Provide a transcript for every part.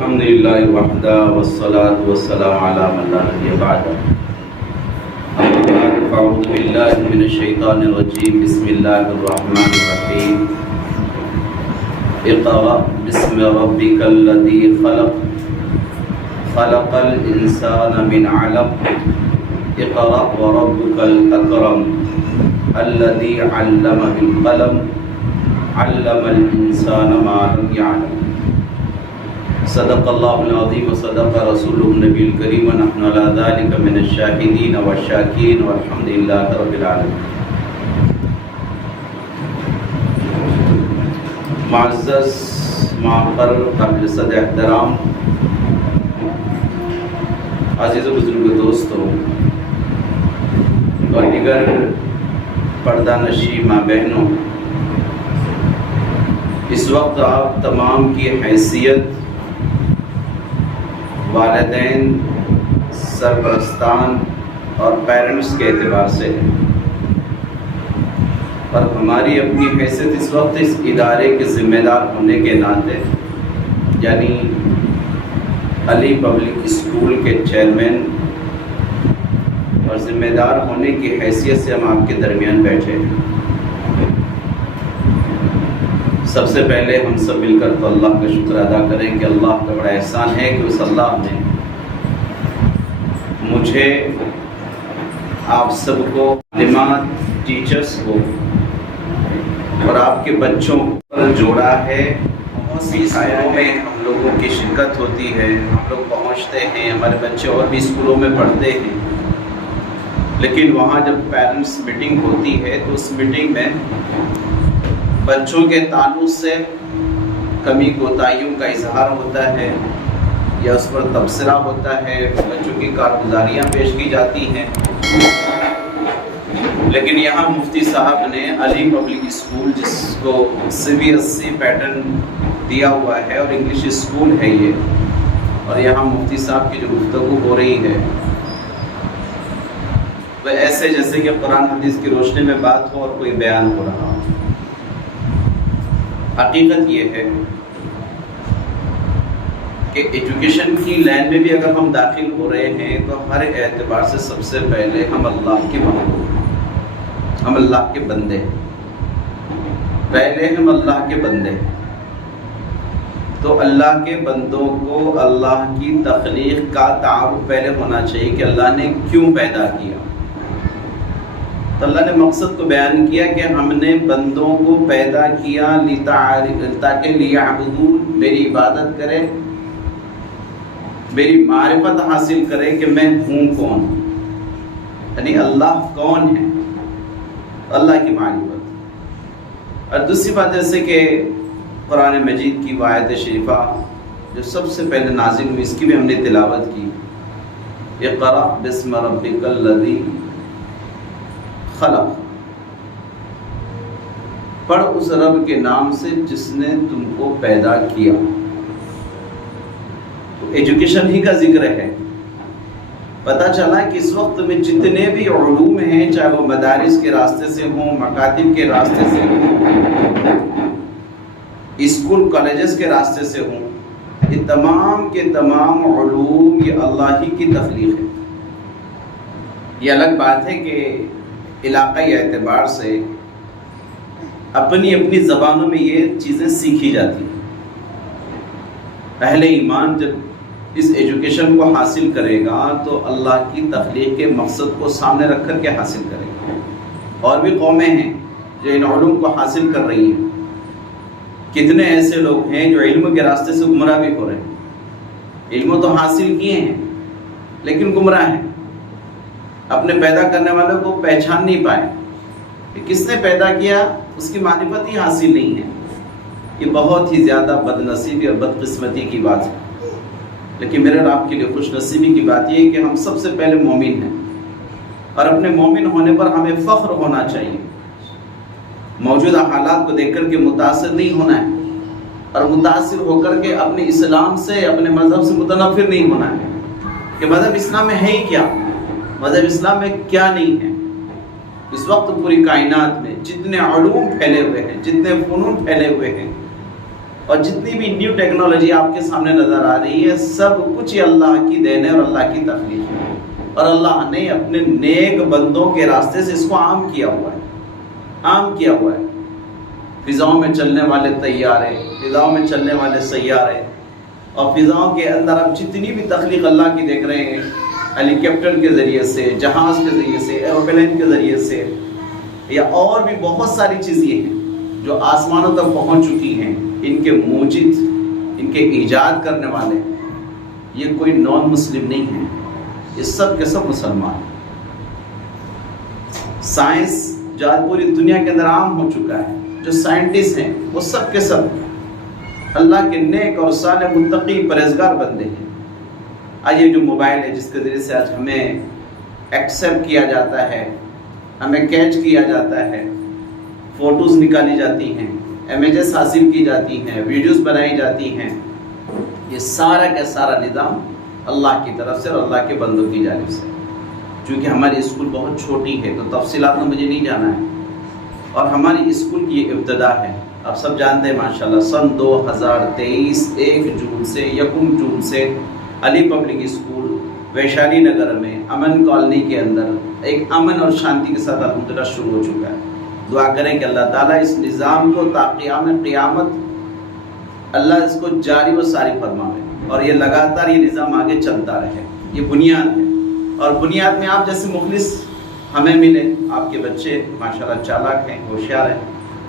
الحمد للہ وحدہ والصلاة والسلام علی من لا نبی بعدہ اما بعد فاعوذ باللہ من الشیطان الرجیم بسم اللہ الرحمن الرحیم اقرأ بسم ربک الذی خلق خلق الانسان من علق اقرأ وربک الاکرم الذی علم بالقلم علم الانسان ما لم يعلم صدق اللہ العظیم وصدق رسولہ النبی الکریم ونحن علی ذلک من الشاہدین والشاکرین والحمد للہ رب العالمین۔ معزز معقر قابل صد احترام عزیز و بزرگ دوستوں اور دیگر پردہ نشی ماں بہنوں، اس وقت آپ تمام کی حیثیت والدین، سرپرستان اور پیرنٹس کے اعتبار سے ہے، اور ہماری اپنی حیثیت اس وقت اس ادارے کے ذمہ دار ہونے کے ناطے یعنی علی پبلک اسکول کے چیئرمین اور ذمہ دار ہونے کی حیثیت سے ہم آپ کے درمیان بیٹھے ہیں۔ سب سے پہلے ہم سب مل کر تو اللہ کا شکر ادا کریں کہ اللہ کا بڑا احسان ہے کہ اس اللہ نے مجھے، آپ سب کو، معلمات، ٹیچرز کو اور آپ کے بچوں کو جوڑا ہے۔ بہت سی سائروں میں ہم لوگوں کی شرکت ہوتی ہے، ہم لوگ پہنچتے ہیں، ہمارے بچے اور بھی اسکولوں میں پڑھتے ہیں، لیکن وہاں جب پیرنٹس میٹنگ ہوتی ہے تو اس میٹنگ میں بچوں کے تعلق سے کمی کوتاہیوں کا اظہار ہوتا ہے یا اس پر تبصرہ ہوتا ہے، بچوں کی کارگزاریاں پیش کی جاتی ہیں۔ لیکن یہاں مفتی صاحب نے علی پبلک اسکول، جس کو CBSE پیٹرن دیا ہوا ہے اور انگلش اسکول ہے یہ، اور یہاں مفتی صاحب کی جو گفتگو ہو رہی ہے وہ ایسے جیسے کہ قرآن حدیث کی روشنی میں بات ہو اور کوئی بیان ہو رہا ہو۔ حقیقت یہ ہے کہ ایجوکیشن کی لائن میں بھی اگر ہم داخل ہو رہے ہیں تو ہر اعتبار سے سب سے پہلے ہم اللہ کے محبوب، ہم اللہ کے بندے، پہلے ہم اللہ کے بندے۔ تو اللہ کے بندوں کو اللہ کی تخلیق کا تعارف پہلے ہونا چاہیے کہ اللہ نے کیوں پیدا کیا۔ تو اللہ نے مقصد کو بیان کیا کہ ہم نے بندوں کو پیدا کیا تاکہ لیعبدون، میری عبادت کرے، میری معرفت حاصل کرے کہ میں ہوں کون، یعنی اللہ کون ہے، اللہ کی معرفت۔ اور دوسری بات جیسے کہ قرآن مجید کی آیت شریفہ جو سب سے پہلے نازل ہوئی، اس کی بھی ہم نے تلاوت کی، اقرأ بسم ربک الذی خلق، پڑھ اس رب کے نام سے جس نے تم کو پیدا کیا۔ تو ایجوکیشن ہی کا ذکر ہے۔ پتہ چلا کہ اس وقت میں جتنے بھی علوم ہیں، چاہے وہ مدارس کے راستے سے ہوں، مکاتب کے راستے سے ہوں، اسکول کالجز کے راستے سے ہوں، یہ تمام کے تمام علوم یہ اللہ ہی کی تخلیق ہے۔ یہ الگ بات ہے کہ علاقائی اعتبار سے اپنی اپنی زبانوں میں یہ چیزیں سیکھی جاتی ہیں۔ اہل ایمان جب اس ایجوکیشن کو حاصل کرے گا تو اللہ کی تخلیق کے مقصد کو سامنے رکھ کر کے حاصل کرے گا۔ اور بھی قومیں ہیں جو ان علوم کو حاصل کر رہی ہیں، کتنے ایسے لوگ ہیں جو علم کے راستے سے گمراہ بھی ہو رہے ہیں، علم تو حاصل کیے ہیں لیکن گمراہ ہیں، اپنے پیدا کرنے والوں کو پہچان نہیں پائے کہ کس نے پیدا کیا، اس کی معرفت ہی حاصل نہیں ہے۔ یہ بہت ہی زیادہ بد نصیبی اور بدقسمتی کی بات ہے، لیکن میرے اور آپ کے لیے خوش نصیبی کی بات یہ ہے کہ ہم سب سے پہلے مومن ہیں، اور اپنے مومن ہونے پر ہمیں فخر ہونا چاہیے۔ موجودہ حالات کو دیکھ کر کے متاثر نہیں ہونا ہے، اور متاثر ہو کر کے اپنے اسلام سے، اپنے مذہب سے متنفر نہیں ہونا ہے کہ مذہب اسلام میں ہے ہی کیا، مذہب اسلام میں کیا نہیں ہے۔ اس وقت پوری کائنات میں جتنے علوم پھیلے ہوئے ہیں، جتنے فنون پھیلے ہوئے ہیں، اور جتنی بھی نیو ٹیکنالوجی آپ کے سامنے نظر آ رہی ہے سب کچھ یہ اللہ کی دین ہے اور اللہ کی تخلیق ہے، اور اللہ نے اپنے نیک بندوں کے راستے سے اس کو عام کیا ہوا ہے، عام کیا ہوا ہے۔ فضاؤں میں چلنے والے طیارے، فضاؤں میں چلنے والے سیارے، اور فضاؤں کے اندر آپ جتنی بھی تخلیق اللہ کی دیکھ رہے ہیں، ہیلی کاپٹر کے ذریعے سے، جہاز کے ذریعے سے، ایروپلین کے ذریعے سے، یا اور بھی بہت ساری چیزیں ہیں جو آسمانوں تک پہنچ چکی ہیں، ان کے موجد، ان کے ایجاد کرنے والے یہ کوئی نان مسلم نہیں ہے، یہ سب کے سب مسلمان ہیں۔ سائنس جو آج پوری دنیا کے اندر عام ہو چکا ہے، جو سائنٹسٹ ہیں وہ سب کے سب اللہ کے نیک اور صالح متقی پرہیزگار بندے ہیں۔ آج یہ جو موبائل ہے جس کے ذریعے سے آج ہمیں ایکسیپٹ کیا جاتا ہے، ہمیں کیچ کیا جاتا ہے، فوٹوز نکالی جاتی ہیں، امیجز حاصل کی جاتی ہیں، ویڈیوز بنائی جاتی ہیں، یہ سارا کا سارا نظام اللہ کی طرف سے اور اللہ کے بندوں کی جانب سے۔ چونکہ ہماری اسکول بہت چھوٹی ہے تو تفصیلات میں مجھے نہیں جانا ہے، اور ہماری اسکول کی یہ ابتدا ہے، آپ سب جانتے ہیں ماشاءاللہ سن 2023 1 جون سے 1 جون سے علی پبلک اسکول ویشالی نگر میں امن کالونی کے اندر ایک امن اور شانتی کے ساتھ الحمدللہ شروع ہو چکا ہے۔ دعا کریں کہ اللہ تعالیٰ اس نظام کو تا قیام قیامت اللہ اس کو جاری و ساری فرمائے، اور یہ لگاتار یہ نظام آگے چلتا رہے۔ یہ بنیاد ہے، اور بنیاد میں آپ جیسے مخلص ہمیں ملے، آپ کے بچے ماشاءاللہ چالاک ہیں، ہوشیار ہیں،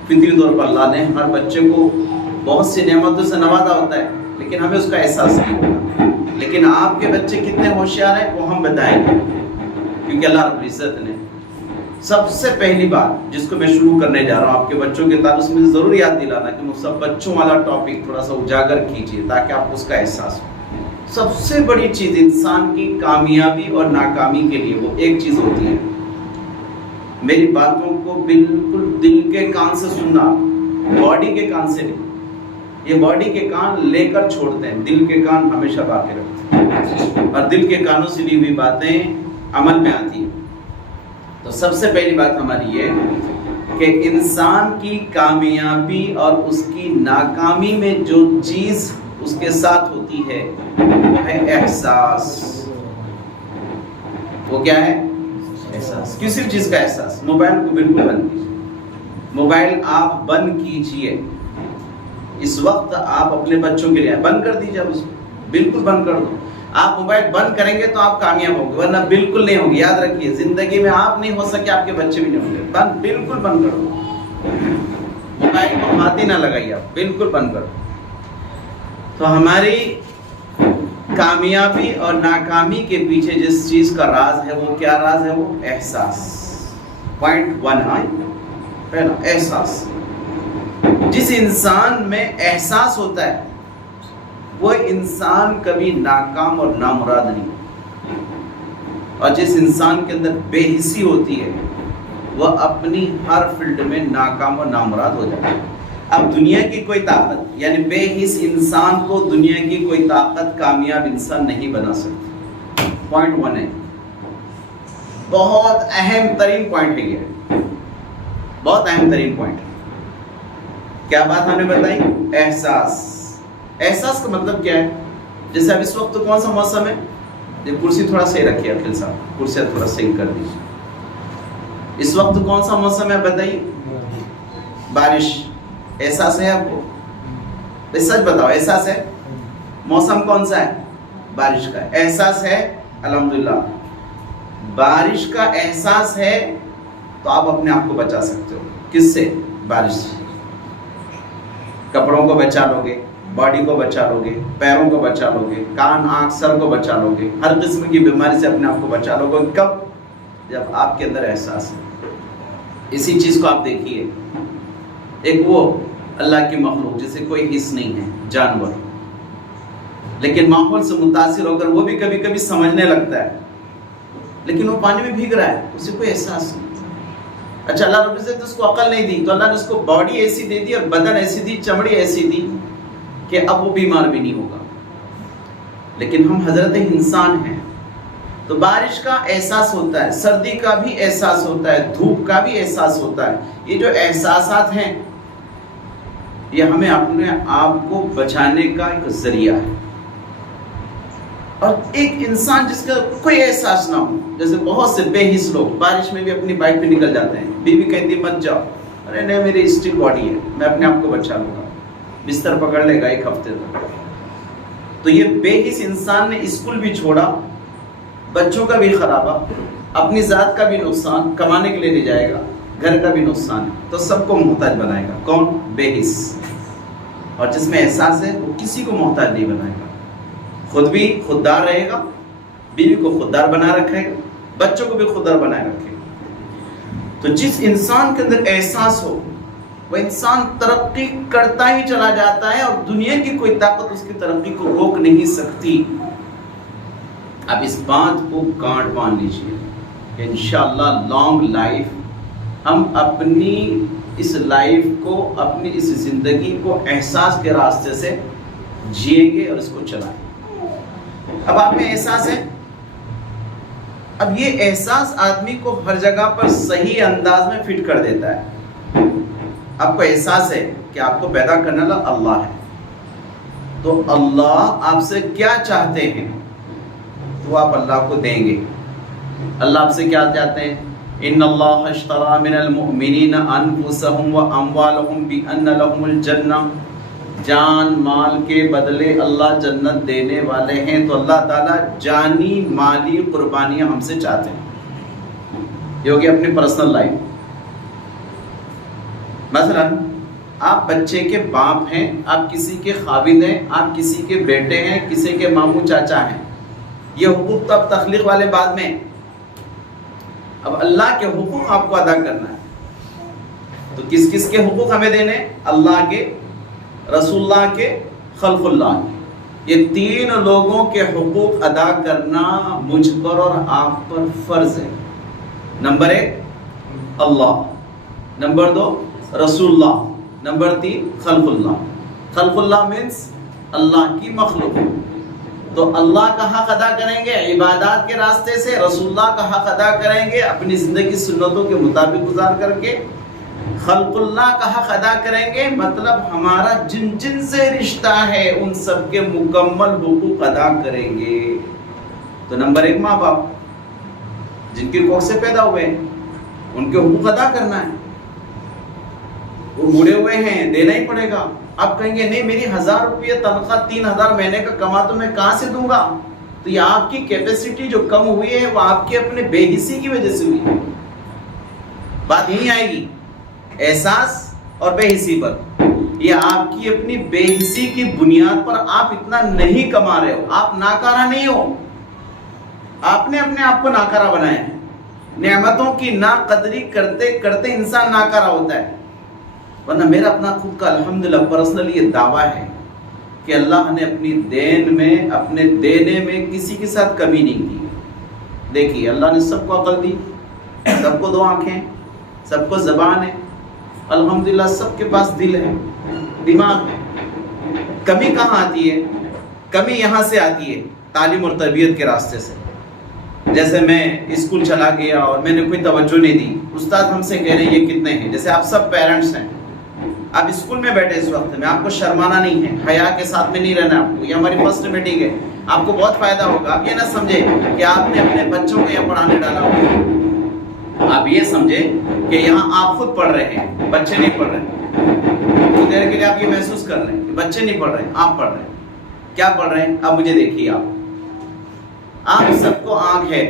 فطری طور پر اللہ نے ہر بچے کو بہت سی نعمتوں سے نوازا ہوتا ہے، لیکن ہمیں اس کا احساس نہیں ہوتا۔ لیکن آپ کے بچے کتنے ہوشیار ہیں وہ ہم بتائیں گے، کیونکہ اللہ رب العزت نے سب سے پہلی بات جس کو میں شروع کرنے جا رہا ہوں آپ کے بچوں کے تعلق سے، مجھے ضرور یاد دلانا کہ وہ سب بچوں والا ٹاپک تھوڑا سا اجاگر کیجیے تاکہ آپ کو اس کا احساس ہو۔ سب سے بڑی چیز انسان کی کامیابی اور ناکامی کے لیے وہ ایک چیز ہوتی ہے، میری باتوں کو بالکل دل کے کان سے سننا، باڈی کے کان سے نہیں۔ یہ باڈی کے کان لے کر چھوڑتے ہیں، دل کے کان ہمیشہ باقی رکھتے ہیں، اور دل کے کانوں سے لی ہوئی باتیں عمل میں آتی ہیں۔ تو سب سے پہلی بات ہماری یہ کہ انسان کی کامیابی اور اس کی ناکامی میں جو چیز اس کے ساتھ ہوتی ہے وہ ہے احساس۔ وہ کیا ہے؟ احساس۔ کسی چیز کا احساس۔ موبائل کو بالکل بند کیجیے، موبائل آپ بند کیجیے اس وقت، آپ اپنے بچوں کے لیے بند کر دیجیے، اس بالکل بند کر دو۔ آپ موبائل بند کریں گے تو آپ کامیاب ہوں گے، ورنہ بالکل نہیں ہوں گے۔ یاد رکھیے زندگی میں آپ نہیں ہو سکے، آپ کے بچے بھی نہیں ہوں گے۔ بند، بالکل بند کر دو، موبائل کو ہاتھ ہی نہ لگائیے، آپ بالکل بند کر دو۔ تو ہماری کامیابی اور ناکامی کے پیچھے جس چیز کا راز ہے وہ کیا راز ہے؟ وہ احساس۔ پوائنٹ 1 پہلا احساس۔ جس انسان میں احساس ہوتا ہے وہ انسان کبھی ناکام اور نامراد نہیں، اور جس انسان کے اندر بے حسی ہوتی ہے وہ اپنی ہر فیلڈ میں ناکام اور نامراد ہو جاتا ہے۔ اب دنیا کی کوئی طاقت، یعنی بے حس انسان کو دنیا کی کوئی طاقت کامیاب انسان نہیں بنا سکتی۔ پوائنٹ 1 ہے، بہت اہم ترین پوائنٹ ہے، یہ بہت اہم ترین پوائنٹ ہے۔ کیا بات ہم نے بتائی؟ احساس۔ احساس کا مطلب کیا ہے؟ جیسے اب اس وقت کون سا موسم ہے؟ یہ کرسی تھوڑا صحیح رکھیے عقیل صاحب، کرسی تھوڑا صحیح کر دیجیے۔ اس وقت کون سا موسم ہے بتائیے؟ بارش۔ احساس ہے آپ کو؟ سچ بتاؤ، احساس ہے؟ موسم کون سا ہے؟ بارش کا احساس ہے؟ الحمدللہ بارش کا احساس ہے تو آپ اپنے آپ کو بچا سکتے ہو۔ کس سے؟ بارش سے۔ کپڑوں کو بچا لو گے، باڈی کو بچا لو گے، پیروں کو بچا لو گے، کان آنکھ سر کو بچا لو گے، ہر قسم کی بیماری سے اپنے آپ کو بچا لو گے۔ کب؟ جب آپ کے اندر احساس ہے۔ اسی چیز کو آپ دیکھیے، ایک وہ اللہ کی مخلوق جسے کوئی حس نہیں ہے، جانور، لیکن ماحول سے متاثر ہو کر وہ بھی کبھی کبھی سمجھنے لگتا ہے، لیکن وہ پانی میں بھیگ رہا ہے، اسے کوئی احساس نہیں۔ اچھا، اللہ رب العزت نے اس کو عقل نہیں دی تو اللہ نے اس کو باڈی ایسی دے دی اور بدن ایسی دی، چمڑی ایسی دی کہ اب وہ بیمار بھی نہیں ہوگا۔ لیکن ہم حضرت انسان ہیں تو بارش کا احساس ہوتا ہے، سردی کا بھی احساس ہوتا ہے، دھوپ کا بھی احساس ہوتا ہے۔ یہ جو احساسات ہیں یہ ہمیں اپنے آپ کو بچانے کا ایک ذریعہ ہے. اور ایک انسان جس کا کوئی احساس نہ ہو، جیسے بہت سے بے حس لوگ بارش میں بھی اپنی بائک پہ نکل جاتے ہیں، بیوی کہتی مت جاؤ، ارے نہیں میری اسٹک باڈی ہے، میں اپنے آپ کو بچا لوں گا، بستر پکڑ لے گا 1 ہفتے تک. تو یہ بے حس انسان نے اسکول بھی چھوڑا، بچوں کا بھی خرابہ، اپنی ذات کا بھی نقصان، کمانے کے لیے نہیں جائے گا، گھر کا بھی نقصان ہے، تو سب کو محتاج بنائے گا. کون؟ بے حس. اور جس میں احساس ہے وہ کسی کو محتاج نہیں بنائے گا، خود بھی خوددار رہے گا، بیوی کو خوددار بنا رکھے گا، بچوں کو بھی خوددار بنائے رکھے گا. تو جس انسان کے اندر احساس ہو وہ انسان ترقی کرتا ہی چلا جاتا ہے، اور دنیا کی کوئی طاقت اس کی ترقی کو روک نہیں سکتی. اب اس بات کو گانٹ باندھ لیجیے کہ انشاءاللہ لانگ لائف، ہم اپنی اس لائف کو، اپنی اس زندگی کو احساس کے راستے سے جیئیں گے اور اس کو چلائیں. اب آپ میں احساس ہے، اب یہ احساس آدمی کو ہر جگہ پر صحیح انداز میں فٹ کر دیتا ہے. آپ کو احساس ہے کہ آپ کو پیدا کرنے والا اللہ ہے، تو اللہ آپ سے کیا چاہتے ہیں تو آپ اللہ کو دیں گے. اللہ آپ سے کیا چاہتے ہیں؟ ان اللہ اشتری من المؤمنین انفسهم واموالهم بان لهم الجنہ. جان مال کے بدلے اللہ جنت دینے والے ہیں، تو اللہ تعالیٰ جانی مالی قربانیاں ہم سے چاہتے ہیں. یہ ہوگی اپنی پرسنل لائف. مثلا آپ بچے کے باپ ہیں، آپ کسی کے خاوند ہیں، آپ کسی کے بیٹے ہیں، کسی کے ماموں چاچا ہیں. یہ حقوق تو اب تخلیق والے بعد میں. اب اللہ کے حقوق آپ کو ادا کرنا ہے. تو کس کس کے حقوق ہمیں دینے؟ اللہ کے، رسول اللہ کے، خلق اللہ کے. یہ 3 لوگوں کے حقوق ادا کرنا مجھ پر اور آپ پر فرض ہے. نمبر 1 اللہ، نمبر 2 رسول اللہ، نمبر 3 خلق اللہ. خلق اللہ مینس اللہ کی مخلوق. تو اللہ کا حق ادا کریں گے عبادات کے راستے سے، رسول اللہ کا حق ادا کریں گے اپنی زندگی سنتوں کے مطابق گزار کر کے، خلق اللہ کا حق ادا کریں گے، مطلب ہمارا جن جن سے رشتہ ہے ان سب کے مکمل حقوق ادا کریں گے. تو نمبر 1 ماں باپ، جن کی کوکھ سے پیدا ہوئے ہیں، ان کے حقوق ادا کرنا ہے. وہ بوڑھے ہوئے ہیں، دینا ہی پڑے گا. آپ کہیں گے نہیں میری 1000 روپیہ تنخواہ 3000 مہینے کا کما تو میں کہاں سے دوں گا؟ تو یہ آپ کی کیپیسٹی جو کم ہوئی ہے وہ آپ کے اپنے بے حسی کی وجہ سے ہوئی ہے. بات یہی آئے گی احساس اور بے حسی پر. یہ آپ کی اپنی بے حسی کی بنیاد پر آپ اتنا نہیں کما رہے ہو. آپ ناکارہ نہیں ہو، آپ نے اپنے آپ کو ناکارہ بنایا ہے. نعمتوں کی ناقدری کرتے کرتے انسان ناکارہ ہوتا ہے. ورنہ میرا اپنا خود کا الحمدللہ پرسنلی یہ دعویٰ ہے کہ اللہ نے اپنی دین میں، اپنے دینے میں کسی کے ساتھ کمی نہیں کی. دیکھیے اللہ نے سب کو عقل دی، سب کو 2 آنکھیں، سب کو زبان ہے، الحمدللہ سب کے پاس دل ہے، دماغ ہے. کمی کہاں آتی ہے؟ کمی یہاں سے آتی ہے تعلیم اور تربیت کے راستے سے. جیسے میں اسکول چلا گیا اور میں نے کوئی توجہ نہیں دی، استاد ہم سے کہہ رہے ہیں یہ کتنے ہیں. جیسے آپ سب پیرنٹس ہیں، آپ اسکول میں بیٹھے اس وقت میں، آپ کو شرمانا نہیں ہے، حیا کے ساتھ میں نہیں رہنا آپ کو. یہ ہماری فرسٹ میٹنگ ہے، آپ کو بہت فائدہ ہوگا. آپ یہ نہ سمجھے کہ آپ نے اپنے بچوں کو یہاں پڑھانے ڈالا ہوگا. آپ یہ سمجھے کہ یہاں آپ خود پڑھ رہے ہیں، بچے نہیں پڑھ رہے. کچھ دیر کے لیے آپ یہ محسوس کر رہے ہیں کہ بچے نہیں پڑھ رہے ہیں، آپ پڑھ رہے ہیں. کیا پڑھ رہے ہیں؟ اب مجھے دیکھیے، آپ سب کو آنکھ ہے.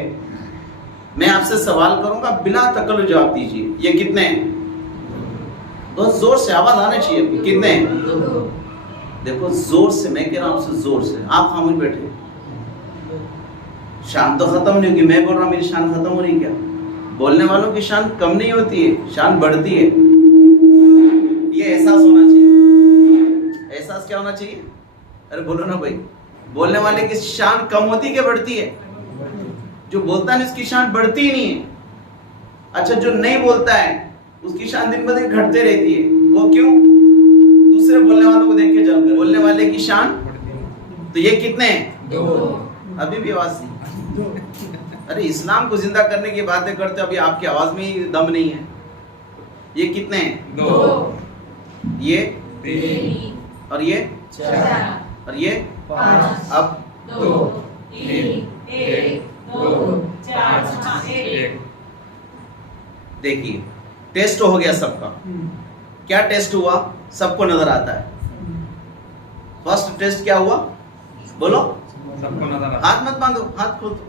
میں آپ سے سوال کروں گا، بلا تکلف جواب دیجیے. یہ کتنے ہیں؟ بہت زور سے آواز آنا چاہیے. کتنے ہیں؟ دیکھو زور سے، میں کہہ رہا ہوں آپ سے زور سے. آپ خاموش بیٹھے. شان تو ختم نہیں ہوگی. میں بول رہا ہوں میری شان ختم ہو رہی کیا؟ بولنے والوں کی شان کم نہیں ہوتی ہے، شان بڑھتی ہے. یہ احساس ہونا چاہیے. احساس کیا ہونا چاہیے؟ ارے بولو نا بھائی. بولنے والے کی شان کم ہوتی کہ بڑھتی ہے؟ جو بولتا ہے اس کی شان بڑھتی ہی نہیں ہے. اچھا جو نہیں بولتا ہے اس کی شان دن بدن گھٹتے رہتی ہے. وہ کیوں؟ دوسرے بولنے والوں کو دیکھ کے چل کر. بولنے والے کی شان. تو یہ کتنے ہیں؟ 2. ابھی بھی آواز نہیں. ارے اسلام کو زندہ کرنے کی باتیں کرتے، ابھی آپ کی آواز میں ہی دم نہیں ہے. یہ کتنے ہیں؟ 2. یہ 3 اور یہ 4 اور یہ 5 اب 2 3 1 2 4 1. دیکھیے ٹیسٹ ہو گیا سب کا. کیا ٹیسٹ ہوا؟ سب کو نظر آتا ہے. فرسٹ ٹیسٹ کیا ہوا؟ بولو. سب کو نظر ہاتھ مت باندھو، ہاتھ کھول دو.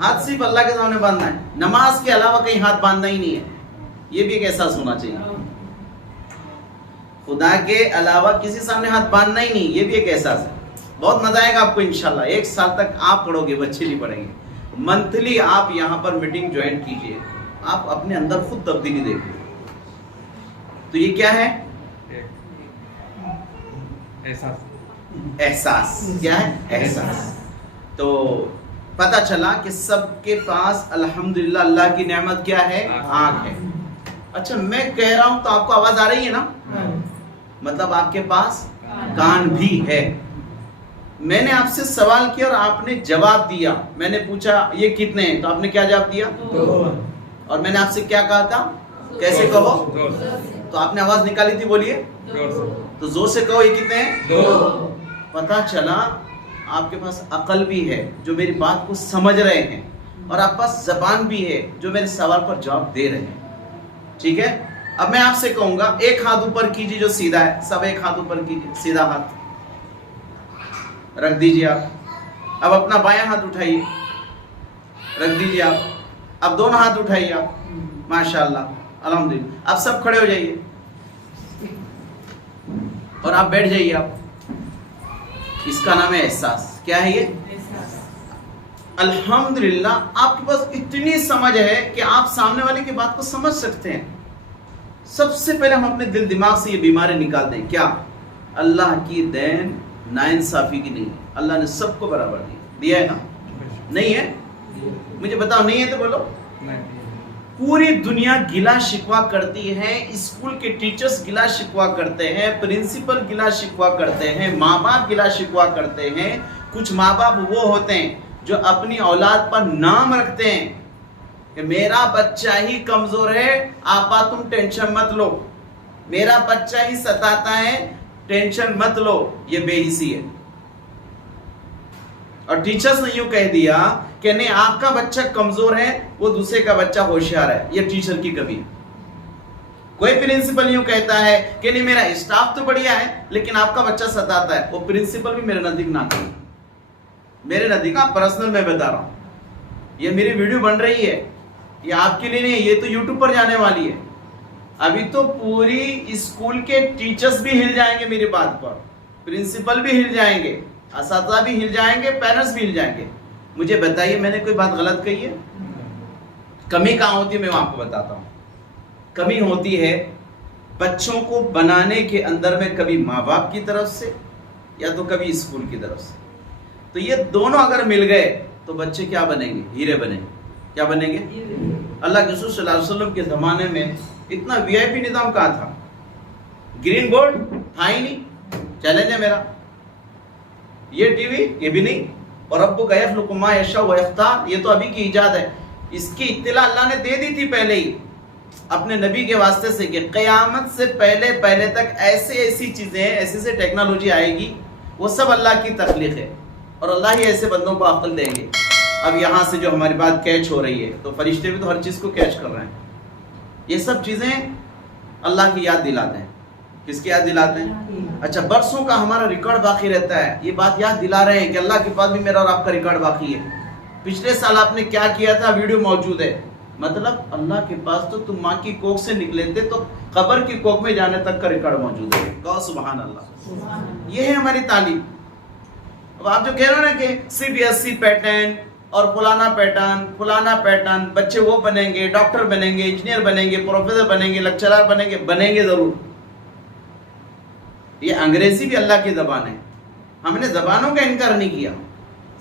ہاتھ صرف اللہ کے سامنے باندھنا ہے. نماز کے علاوہ کہیں ہاتھ باندھنا ہی نہیں ہے. یہ بھی ایک احساس ہونا چاہیے. خدا کے علاوہ کسی سامنے ہاتھ باندھنا ہی نہیں، یہ بھی ایک احساس ہے. بہت مزہ آئے گا آپ کو انشاءاللہ. 1 سال تک آپ پڑھو گے، بچے نہیں پڑھیں گے. منتھلی آپ یہاں پر میٹنگ جوائن کیجئے، آپ اپنے اندر خود تبدیلی دیکھیں. تو یہ کیا ہے؟ احساس. کیا ہے؟ احساس. تو پتہ چلا کہ سب کے پاس الحمدللہ اللہ کی نعمت کیا ہے؟ آنکھ ہے. اچھا میں کہہ رہا ہوں تو آپ کو آواز آ رہی ہے نا؟ مطلب آپ کے پاس کان بھی ہے. میں نے آپ سے سوال کیا اور آپ نے جواب دیا. میں نے پوچھا یہ کتنے ہیں تو آپ نے کیا جواب دیا؟ 2. اور میں نے آپ سے کیا کہا تھا؟ کیسے کہو؟ تو آپ نے آواز نکالی تھی، بولیے. تو زور سے کہو یہ کتنے ہیں؟ 2. پتہ چلا آپ کے پاس عقل بھی ہے جو میری بات کو سمجھ رہے ہیں، اور آپ پاس زبان بھی ہے جو میرے سوال پر جواب دے رہے ہیں. ٹھیک ہے. اب میں آپ سے کہوں گا ایک ہاتھ اوپر کیجیے جو سیدھا ہے. سب ایک ہاتھ اوپر کیجیے، سیدھا ہاتھ رکھ دیجیے آپ. اب اپنا بایاں ہاتھ اٹھائیے، رکھ دیجیے آپ. اب دونوں ہاتھ اٹھائیے آپ. ماشاءاللہ الحمدللہ. اب سب کھڑے ہو جائیے اور آپ بیٹھ جائیے. آپ اس کا نام ہے احساس. کیا ہے یہ؟ الحمدللہ آپ کے پاس اتنی سمجھ ہے کہ آپ سامنے والے کی بات کو سمجھ سکتے ہیں. سب سے پہلے ہم اپنے دل دماغ سے یہ بیماری نکال دیں. کیا؟ اللہ کی دین ناانصافی کی نہیں ہے. اللہ نے سب کو برابر دیا ہے نا؟ نہیں ہے؟ مجھے بتاؤ نہیں ہے تو بولو. پوری دنیا گلا شکوا کرتی ہے. اسکول کے ٹیچرز گلا شکوا کرتے ہیں، پرنسپل گلا شکوا کرتے ہیں، ماں باپ گلا شکوا کرتے ہیں. کچھ ماں باپ وہ ہوتے ہیں جو اپنی اولاد پر نام رکھتے ہیں کہ میرا بچہ ہی کمزور ہے، آپا تم ٹینشن مت لو. میرا بچہ ہی ستاتا ہے، ٹینشن مت لو. یہ بے حسی ہے. اور ٹیچرز نے یوں کہہ دیا کہ نہیں آپ کا بچہ کمزور ہے، وہ دوسرے کا بچہ ہوشیار ہے. یہ ٹیچر کی کمی. کوئی پرنسپل یوں کہتا ہے کہ نہیں میرا اسٹاف تو بڑھیا ہے لیکن آپ کا بچہ ستاتا ہے. وہ پرنسپل بھی میرے نزدیک نہ کرے. میرے نزدیک پرسنل میں بتا رہا ہوں. یہ میری ویڈیو بن رہی ہے، یہ آپ کے لیے نہیں ہے، یہ تو یوٹیوب پر جانے والی ہے. ابھی تو پوری اسکول کے ٹیچرز بھی ہل جائیں گے میری بات پر، پرنسپل بھی ہل جائیں گے، اساتذہ بھی ہل جائیں گے، پیرنٹس بھی ہل جائیں گے. مجھے بتائیے میں نے کوئی بات غلط کہی ہے؟ کمی کہاں ہوتی ہے میں آپ کو بتاتا ہوں. کمی ہوتی ہے بچوں کو بنانے کے اندر میں، کبھی ماں باپ کی طرف سے یا تو کبھی اسکول کی طرف سے. تو یہ دونوں اگر مل گئے تو بچے کیا بنیں گے؟ ہیرے بنیں گے. کیا بنیں گے؟ اللہ کے رسول صلی اللہ علیہ وسلم کے زمانے میں اتنا وی آئی پی نظام کہاں تھا؟ گرین بورڈ تھا ہی نہیں. چیلنج ہے میرا. یہ ٹی وی یہ بھی نہیں. اور ربک یخلق ما یشاء ویختار، یہ تو ابھی کی ایجاد ہے. اس کی اطلاع اللہ نے دے دی تھی پہلے ہی اپنے نبی کے واسطے سے کہ قیامت سے پہلے تک ایسی چیزیں، ایسی ٹیکنالوجی آئے گی، وہ سب اللہ کی تخلیق ہے اور اللہ ہی ایسے بندوں کو عقل دیں گے. اب یہاں سے جو ہماری بات کیچ ہو رہی ہے تو فرشتے بھی تو ہر چیز کو کیچ کر رہے ہیں. یہ سب چیزیں اللہ کی یاد دلاتے ہیں. کس کی یاد دلاتے ہیں؟ اچھا برسوں کا ہمارا ریکارڈ باقی رہتا ہے. یہ بات یاد دلا رہے ہیں کہ اللہ کے پاس بھی میرا اور آپ کا ریکارڈ باقی ہے. پچھلے سال آپ نے کیا کیا تھا ویڈیو موجود ہے. مطلب اللہ کے پاس تو تم ماں کی کوکھ سے نکلے تھے تو قبر کی کوکھ میں جانے تک کا ریکارڈ موجود ہے. کہو سبحان اللہ. یہ ہے ہماری تعلیم. اب آپ جو کہہ رہے ہیں کہ CBSE پیٹرن اور فلانا پیٹرن، بچے وہ بنیں گے، ڈاکٹر بنیں گے، انجینئر بنیں گے، پروفیسر بنیں گے، لیکچرر بنیں گے ضرور. یہ انگریزی بھی اللہ کی زبان ہے. ہم نے زبانوں کا انکار نہیں کیا.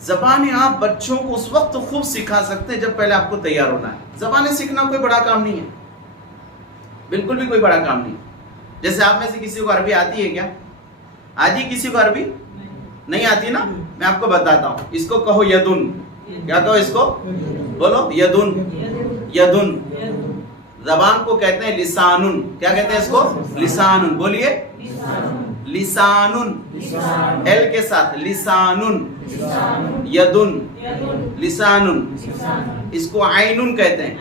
زبانیں آپ بچوں کو اس وقت خوب سکھا سکتے ہیں جب پہلے آپ کو تیار ہونا ہے. زبانیں سیکھنا کوئی بڑا کام نہیں ہے، بالکل بھی کوئی بڑا کام نہیں. جیسے آپ میں سے کسی کو عربی آتی ہے کیا؟ آتی کسی کو عربی؟ نہیں آتی نا. میں آپ کو بتاتا ہوں. اس کو کہو یدن. کیا کہو اس کو؟ بولو یدن. زبان کو کہتے ہیں لسانن. کیا کہتے ہیں اس کو؟ لسانن. بولیے لسانن، لسان ایل کے ساتھ لسانن، لسان یدن، یدن لسانن، لسان اس کو عینن کہتے ہیں،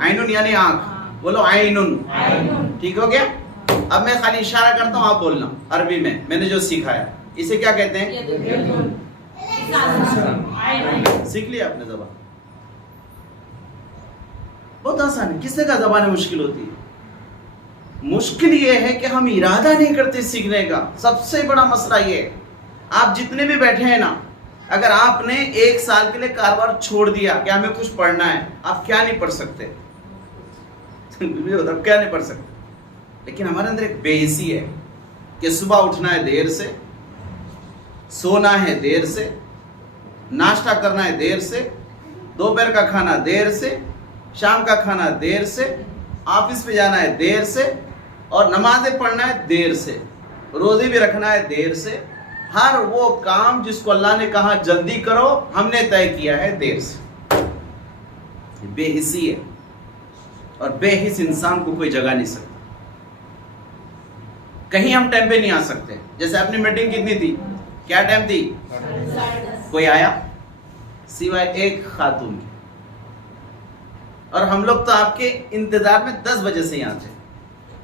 عینن یعنی آنکھ، بولو عینن، عین ٹھیک ہو گیا؟ اب میں خالی اشارہ کرتا ہوں، آپ بولنا عربی میں نے جو سیکھا ہے، اسے کیا کہتے ہیں؟ یدن لسان عین سیکھ لیا آپ نے زبان، بہت آسان ہے. کس نے کہا زبانیں مشکل ہوتی ہے؟ مشکل یہ ہے کہ ہم ارادہ نہیں کرتے سیکھنے کا. سب سے بڑا مسئلہ یہ ہے. آپ جتنے بھی بیٹھے ہیں نا، اگر آپ نے 1 سال کے لیے کاروبار چھوڑ دیا کہ ہمیں کچھ پڑھنا ہے، آپ کیا نہیں پڑھ سکتے؟ کیا نہیں پڑھ سکتے؟ لیکن ہمارے اندر ایک بے حسی ہے کہ صبح اٹھنا ہے دیر سے، سونا ہے دیر سے، ناشتہ کرنا ہے دیر سے، دوپہر کا کھانا دیر سے، شام کا کھانا دیر سے، آفس پہ جانا ہے دیر سے، اور نمازیں پڑھنا ہے دیر سے، روزے بھی رکھنا ہے دیر سے. ہر وہ کام جس کو اللہ نے کہا جلدی کرو، ہم نے طے کیا ہے دیر سے. بے حسی ہے، اور بے حس انسان کو کوئی جگہ نہیں سکتا. کہیں ہم ٹائم پہ نہیں آ سکتے. جیسے اپنی میٹنگ کتنی تھی؟ کیا ٹائم تھی؟ کوئی آیا سوائے ایک خاتون کی، اور ہم لوگ تو آپ کے انتظار میں 10 بجے سے یہاں تھے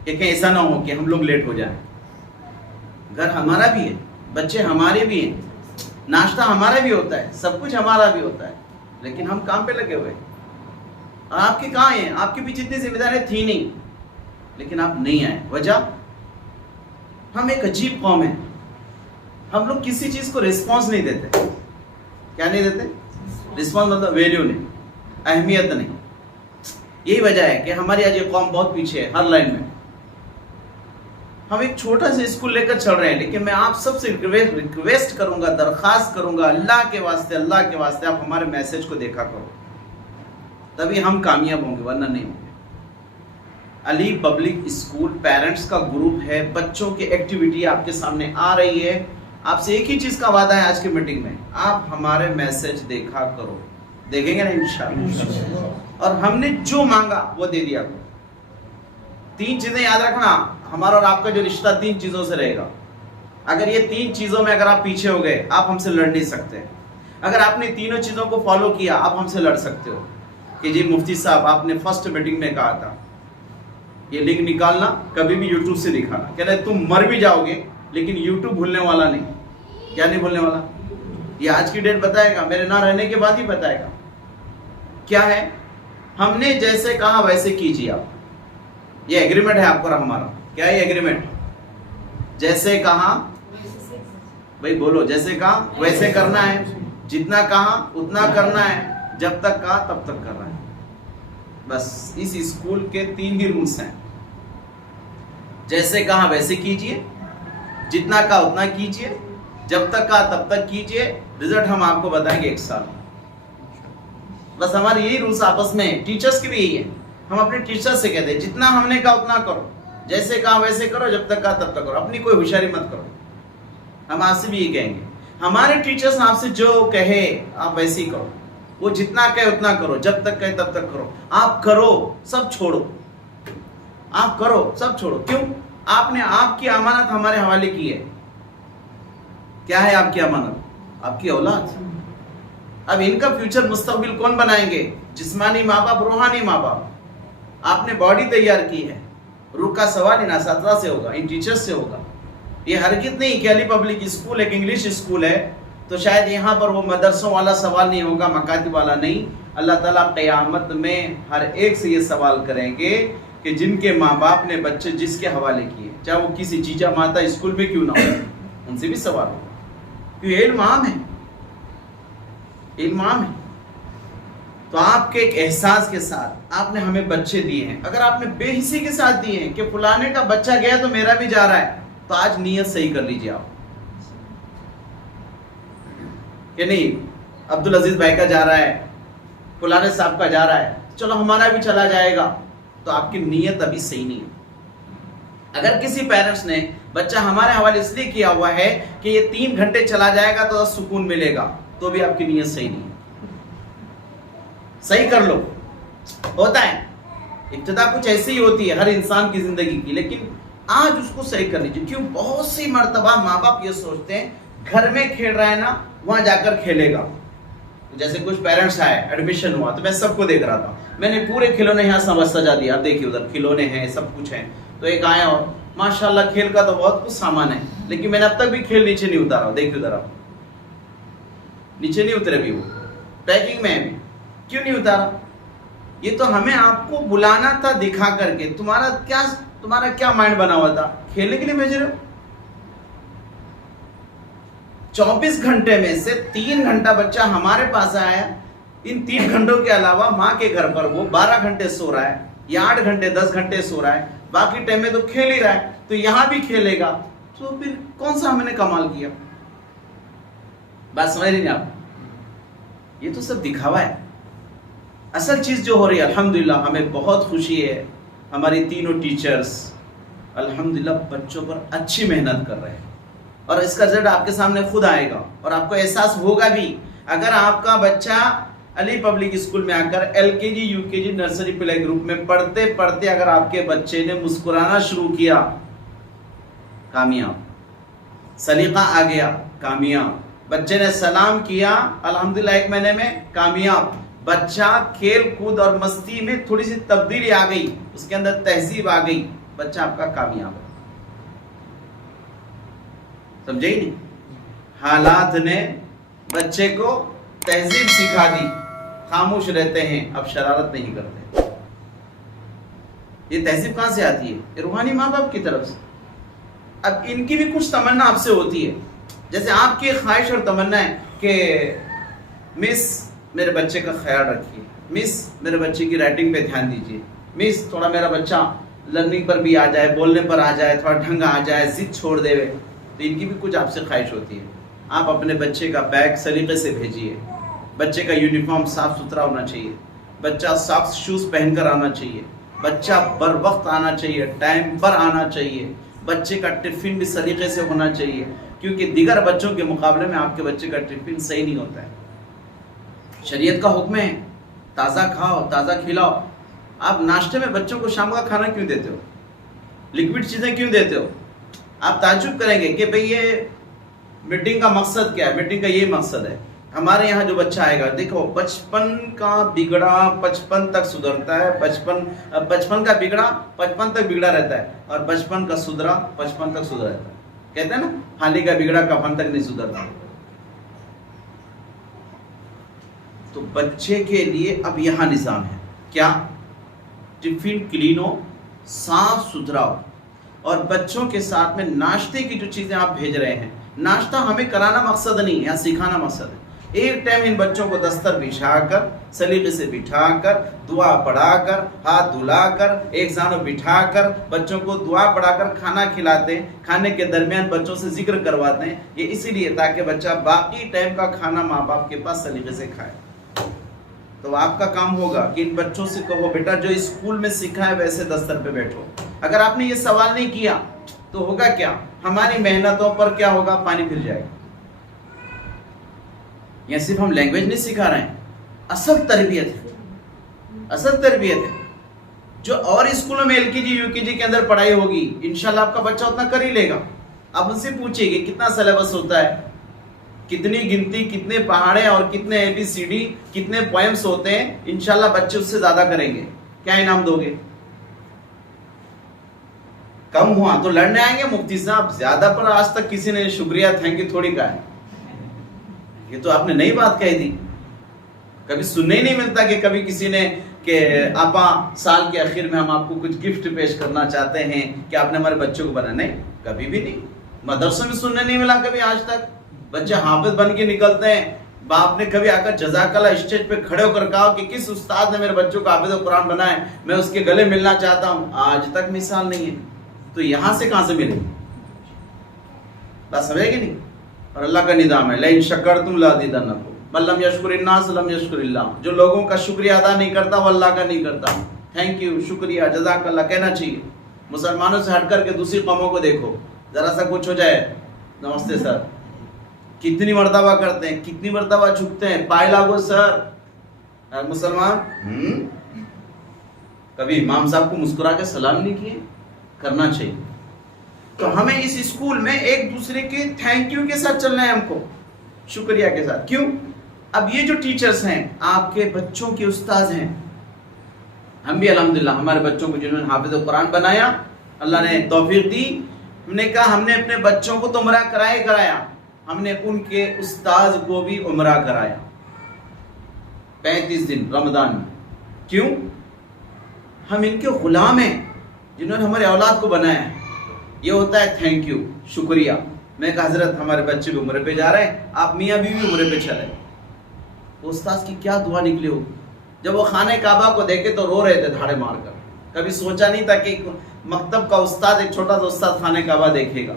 کہ کہیں ایسا نہ ہو کہ ہم لوگ لیٹ ہو جائیں. گھر ہمارا بھی ہے، بچے ہمارے بھی ہیں، ناشتہ ہمارا بھی ہوتا ہے، سب کچھ ہمارا بھی ہوتا ہے، لیکن ہم کام پہ لگے ہوئے. اور آپ کے کہاں ہیں؟ آپ کے پیچھے اتنی ذمہ داری تھی نہیں، لیکن آپ نہیں آئے. وجہ؟ ہم ایک عجیب قوم ہے. ہم لوگ کسی چیز کو ریسپانس نہیں دیتے. کیا نہیں دیتے؟ ریسپانس مطلب ویلیو نہیں، اہمیت نہیں. یہی وجہ ہے کہ ہماری آج یہ قوم بہت پیچھے ہے ہر لائن میں. ہم ایک چھوٹا سا اسکول لے کر چل رہے ہیں، لیکن میں آپ سب سے ریکویسٹ کروں گا، درخواست کروں گا، اللہ کے واسطے آپ ہمارے میسج کو دیکھا کرو، تبھی ہم کامیاب ہوں گے، ورنہ نہیں ہوں گے. علی پبلک اسکول پیرنٹس کا گروپ ہے، بچوں کی ایکٹیویٹی آپ کے سامنے آ رہی ہے. آپ سے ایک ہی چیز کا وعدہ ہے آج کی میٹنگ میں، آپ ہمارے میسج دیکھا کرو. دیکھیں گے نا انشاءاللہ؟ اور ہم نے جو مانگا وہ دے دیا کرو. 3 چیزیں یاد رکھنا، ہمارا اور آپ کا جو رشتہ 3 چیزوں سے رہے گا. اگر یہ 3 چیزوں میں اگر آپ پیچھے ہو گئے، آپ ہم سے لڑ نہیں سکتے. اگر آپ نے تینوں چیزوں کو فالو کیا، آپ ہم سے لڑ سکتے ہو کہ جی مفتی صاحب آپ نے فرسٹ میٹنگ میں کہا تھا یہ لنک نکالنا، کبھی بھی یوٹیوب سے دکھانا. کہہ رہے تم مر بھی جاؤ گے لیکن یوٹیوب بھولنے والا نہیں. کیا نہیں بھولنے والا؟ یہ آج کی ڈیٹ بتائے گا، میرے نہ رہنے کے بعد ہی بتائے گا. کیا ہے؟ ہم نے جیسے کہا ویسے کیجیے آپ. یہ ایگریمنٹ ہے آپ کا اور ہمارا. کیا ہے ایگریمنٹ؟ جیسے کہا، بھائی بولو، جیسے کہا ویسے کرنا ہے، جتنا کہا اتنا کرنا ہے، جب تک کہا تب تک کرنا ہے. بس اس اسکول کے 3 ہی رولز ہیں. جیسے کہا ویسے کیجیے، جتنا کہا اتنا کیجیے، جب تک کہا تب تک کیجیے. رزلٹ ہم آپ کو بتائیں گے 1 سال. بس ہمارے یہی رولز آپس میں ہیں. ٹیچرز کے بھی یہی ہے. ہم اپنے ٹیچر سے کہتے ہیں جتنا ہم نے کہا اتنا کرو، جیسے کہا ویسے کرو، جب تک کہا تب تک کرو. اپنی کوئی ہوشیاری مت کرو. ہم آپ سے بھی یہ کہیں گے. ہمارے ٹیچرز آپ سے جو کہے آپ ویسے ہی کرو. وہ جتنا کہے اتنا کرو، جب تک کہے تب تک کرو. آپ کرو، سب چھوڑو. آپ کرو، سب چھوڑو. کیوں؟ آپ نے آپ کی امانت ہمارے حوالے کی ہے. کیا ہے آپ کی امانت؟ آپ کی اولاد. اب ان کا فیوچر مستقبل کون بنائیں گے؟ جسمانی ماں باپ، روحانی ماں باپ. آپ نے باڈی تیار کی ہے، روح کا سوال ان اساتذہ سے ہوگا، ان ٹیچر سے ہوگا. یہ ہرگز نہیں کہ علی پبلک اسکول ایک انگلش اسکول ہے تو شاید یہاں پر وہ مدرسوں والا سوال نہیں ہوگا، مکاتب والا نہیں. اللہ تعالیٰ قیامت میں ہر ایک سے یہ سوال کریں گے کہ جن کے ماں باپ نے بچے جس کے حوالے کیے، چاہے وہ کسی جیجا ماتا اسکول میں کیوں نہ ہو، ان سے بھی سوال ہوگا. کیوں؟ علم عام ہے، علم عام ہے. تو آپ کے ایک احساس کے ساتھ آپ نے ہمیں بچے دیے ہیں. اگر آپ نے بے حسی کے ساتھ دیے ہیں کہ فلانے کا بچہ گیا تو میرا بھی جا رہا ہے، تو آج نیت صحیح کر لیجیے آپ کہ نہیں عبدالعزیز بھائی کا جا رہا ہے، فلانے صاحب کا جا رہا ہے، چلو ہمارا بھی چلا جائے گا. تو آپ کی نیت ابھی صحیح نہیں ہے. اگر کسی پیرنٹس نے بچہ ہمارے حوالے اس لیے کیا ہوا ہے کہ یہ 3 گھنٹے چلا جائے گا تو سکون ملے گا، تو بھی آپ کی نیت صحیح نہیں ہے. صحیح کر لو. ہوتا ہے ابتدا کچھ ایسی ہی ہوتی ہے ہر انسان کی زندگی کی، لیکن آج اس کو صحیح کر لیجیے. کیوں بہت سی مرتبہ ماں باپ یہ سوچتے ہیں گھر میں کھیل رہا ہے نا وہاں جا کر کھیلے گا. جیسے کچھ پیرنٹس آئے, ایڈمیشن ہوا تو میں سب کو دیکھ رہا تھا, میں نے پورے کھلونے یہاں سمجھ سجا دیا. اب دیکھیے ادھر کھلونے ہیں سب کچھ ہیں. تو ایک آیا اور ماشاءاللہ کھیل کا تو بہت کچھ سامان ہے, لیکن میں نے اب تک بھی کھیل نیچے نہیں اتارا. دیکھیے ادھر آپ نیچے نہیں اترے بھی, وہ پیکنگ میں ہے. کیوں نہیں اتارا؟ یہ تو ہمیں آپ کو بلانا تھا دکھا کر کے. تمہارا کیا مائنڈ بنا ہوا تھا؟ کھیلنے کے لیے بھیج رہے ہو. 24 گھنٹے میں سے 3 گھنٹہ بچہ ہمارے پاس آیا, ان 3 گھنٹوں کے علاوہ ماں کے گھر پر وہ 12 گھنٹے سو رہا ہے یا 8 گھنٹے 10 گھنٹے سو رہا ہے, باقی ٹائم میں تو کھیل ہی رہا ہے. تو یہاں بھی کھیلے گا تو پھر کون سا ہم نے کمال کیا؟ بات سمجھ رہی ہیں آپ؟ یہ تو سب دکھاوا ہے. اصل چیز جو ہو رہی ہے الحمدللہ ہمیں بہت خوشی ہے. ہماری تینوں ٹیچرز الحمدللہ بچوں پر اچھی محنت کر رہے ہیں, اور اس کا رزلٹ آپ کے سامنے خود آئے گا اور آپ کو احساس ہوگا بھی. اگر آپ کا بچہ علی پبلک اسکول میں آ کر LKG UKG nursery play group میں پڑھتے پڑھتے اگر آپ کے بچے نے مسکرانا شروع کیا, کامیاب. سلیقہ آ گیا, کامیاب. بچے نے سلام کیا الحمدللہ 1 مہینے میں, کامیاب. بچہ کھیل کود اور مستی میں تھوڑی سی تبدیلی آ گئی, اس کے اندر تہذیب آ گئی, بچہ آپ کا کامیاب ہے. سمجھے ہی نہیں؟ حالات نے بچے کو تہذیب سکھا دی. خاموش رہتے ہیں, اب شرارت نہیں کرتے. یہ تہذیب کہاں سے آتی ہے؟ یہ روحانی ماں باپ کی طرف سے. اب ان کی بھی کچھ تمنا آپ سے ہوتی ہے. جیسے آپ کی خواہش اور تمنا ہے کہ مس میرے بچے کا خیال رکھیے, مس میرے بچے کی رائٹنگ پہ دھیان دیجیے, مس تھوڑا میرا بچہ لرننگ پر بھی آ جائے, بولنے پر آ جائے, تھوڑا ڈھنگ آ جائے, ضد چھوڑ دے. تو ان کی بھی کچھ آپ سے خواہش ہوتی ہے. آپ اپنے بچے کا بیگ سلیقے سے بھیجیے, بچے کا یونیفارم صاف ستھرا ہونا چاہیے, بچہ ساکس شوز پہن کر آنا چاہیے, بچہ بر وقت آنا چاہیے, ٹائم پر آنا چاہیے, بچے کا ٹفن بھی سلیقے سے ہونا چاہیے, کیونکہ دیگر بچوں کے مقابلے میں آپ کے بچے کا ٹفن صحیح نہیں ہوتا ہے. شریعت کا حکم ہے تازہ کھاؤ, تازہ کھلاؤ. آپ ناشتے میں بچوں کو شام کا کھانا کیوں دیتے ہو؟ لکوڈ چیزیں کیوں دیتے ہو؟ آپ تعجب کریں گے کہ بھئی یہ میٹنگ کا مقصد کیا ہے. میٹنگ کا یہ مقصد ہے. ہمارے یہاں جو بچہ آئے گا, دیکھو 55 کا بگڑا 55 تک سدھرتا ہے, 55 کا بگڑا 55 تک بگڑا رہتا ہے, اور 55 کا سدھرا 55 تک سدھر رہتا ہے. کہتے ہیں نا حالی کا بگڑا کفن تک نہیں سدھرتا. تو بچے کے لیے اب یہاں نظام ہے کیا؟ ٹفن کلین ہو, صاف ستھرا ہو, اور بچوں کے ساتھ میں ناشتے کی جو چیزیں آپ بھیج رہے ہیں, ناشتہ ہمیں کرانا مقصد نہیں, یہاں سکھانا مقصد ہے. ایک ٹائم ان بچوں کو دستر بچھا کر, سلیقے سے بٹھا کر, دعا پڑھا کر, ہاتھ دھلا کر, ایک زانو بٹھا کر بچوں کو دعا پڑھا کر کھانا کھلاتے ہیں. کھانے کے درمیان بچوں سے ذکر کرواتے ہیں. یہ اسی لیے تاکہ بچہ باقی ٹائم کا کھانا ماں باپ کے پاس سلیقے سے کھائے. تو آپ کا کام ہوگا کہ ان بچوں سے کہو بیٹا جو اسکول میں سیکھا ہے ویسے دستر پہ بیٹھو. اگر آپ نے یہ سوال نہیں کیا تو ہوگا کیا؟ ہماری محنتوں پر کیا ہوگا؟ پانی پھر جائے گا. یہ صرف ہم لینگویج نہیں سکھا رہے ہیں, اصل تربیت ہے. اصل تربیت ہے جو اور اسکولوں میں LKG UKG کے اندر پڑھائی ہوگی انشاءاللہ آپ کا بچہ اتنا کر ہی لے گا. آپ ان سے پوچھئے کہ کتنا سلیبس ہوتا ہے, کتنی گنتی, کتنے پہاڑے اور کتنے ABCD, کتنے پوئمس ہوتے ہیں, انشاءاللہ بچے اس سے زیادہ کریں گے. کیا انعام دو گے؟ کم ہوا تو لڑنے آئیں گے مفتی صاحب, زیادہ پر آج تک کسی نے شکریہ تھینک یو تھوڑی کہا ہے. یہ تو آپ نے نئی بات کہی تھی. کبھی سننے ہی نہیں ملتا کہ کبھی کسی نے کہ آپا سال کے آخر میں ہم آپ کو کچھ گفٹ پیش کرنا چاہتے ہیں کہ آپ نے ہمارے بچوں کو بنا. نہیں, کبھی بھی نہیں. مدرسوں میں سننے نہیں ملا کبھی آج تک. بچے حافظ بن کے نکلتے ہیں, باپ نے کبھی آ کر جزاک اللہ اسٹیج پہ کھڑے ہو کر کہا کہ کس استاد نے میرے بچوں کو حافظ قرآن بنایا, میں اس کے گلے ملنا چاہتا ہوں. آج تک مثال نہیں ہے. تو یہاں سے کہاں سے ملے؟ بات سمجھے گی نہیں؟ اور اللہ کا نظام ہے لئن شکرتم لازیدنکم من لم یشکر الناس لم یشکر اللہ. جو لوگوں کا شکریہ ادا نہیں کرتا وہ اللہ کا نہیں کرتا. تھینک یو, شکریہ, جزاک اللہ کہنا چاہیے. مسلمانوں سے ہٹ کر کے دوسری قوموں کو دیکھو, ذرا سا کچھ ہو جائے نمستے سر, کتنی مرتبہ کرتے ہیں, کتنی مرتبہ جھکتے ہیں, پائے لاگو سر. مسلمان کبھی امام صاحب کو مسکرا کے سلام نہیں کیے؟ کرنا چاہیے. تو ہمیں اس اسکول میں ایک دوسرے کے تھینک یو کے ساتھ چلنا ہے، ہم کو شکریہ کے ساتھ. کیوں؟ اب یہ جو ٹیچرز ہیں آپ کے بچوں کے استاذ ہیں. ہم بھی الحمدللہ ہمارے بچوں کو جنہوں نے حافظ قرآن بنایا، اللہ نے توفیق دی، ہم نے کہا ہم نے اپنے بچوں کو تو عمرہ کرایا، ہم نے ان کے استاذ کو بھی عمرہ کرایا 35 دن رمضان میں. کیوں؟ ہم ان کے غلام ہیں جنہوں نے ہمارے اولاد کو بنایا ہے. یہ ہوتا ہے تھینک یو، شکریہ. میں کہا حضرت ہمارے بچے بھی عمرے پہ جا رہے ہیں، آپ میاں بیوی عمرے پہ چلے. وہ استاذ کی کیا دعا نکلی ہوگی جب وہ خانہ کعبہ کو دیکھے تو رو رہے تھے دھاڑے مار کر. کبھی سوچا نہیں تھا کہ مکتب کا استاد، ایک چھوٹا سا استاد خانہ کعبہ دیکھے گا.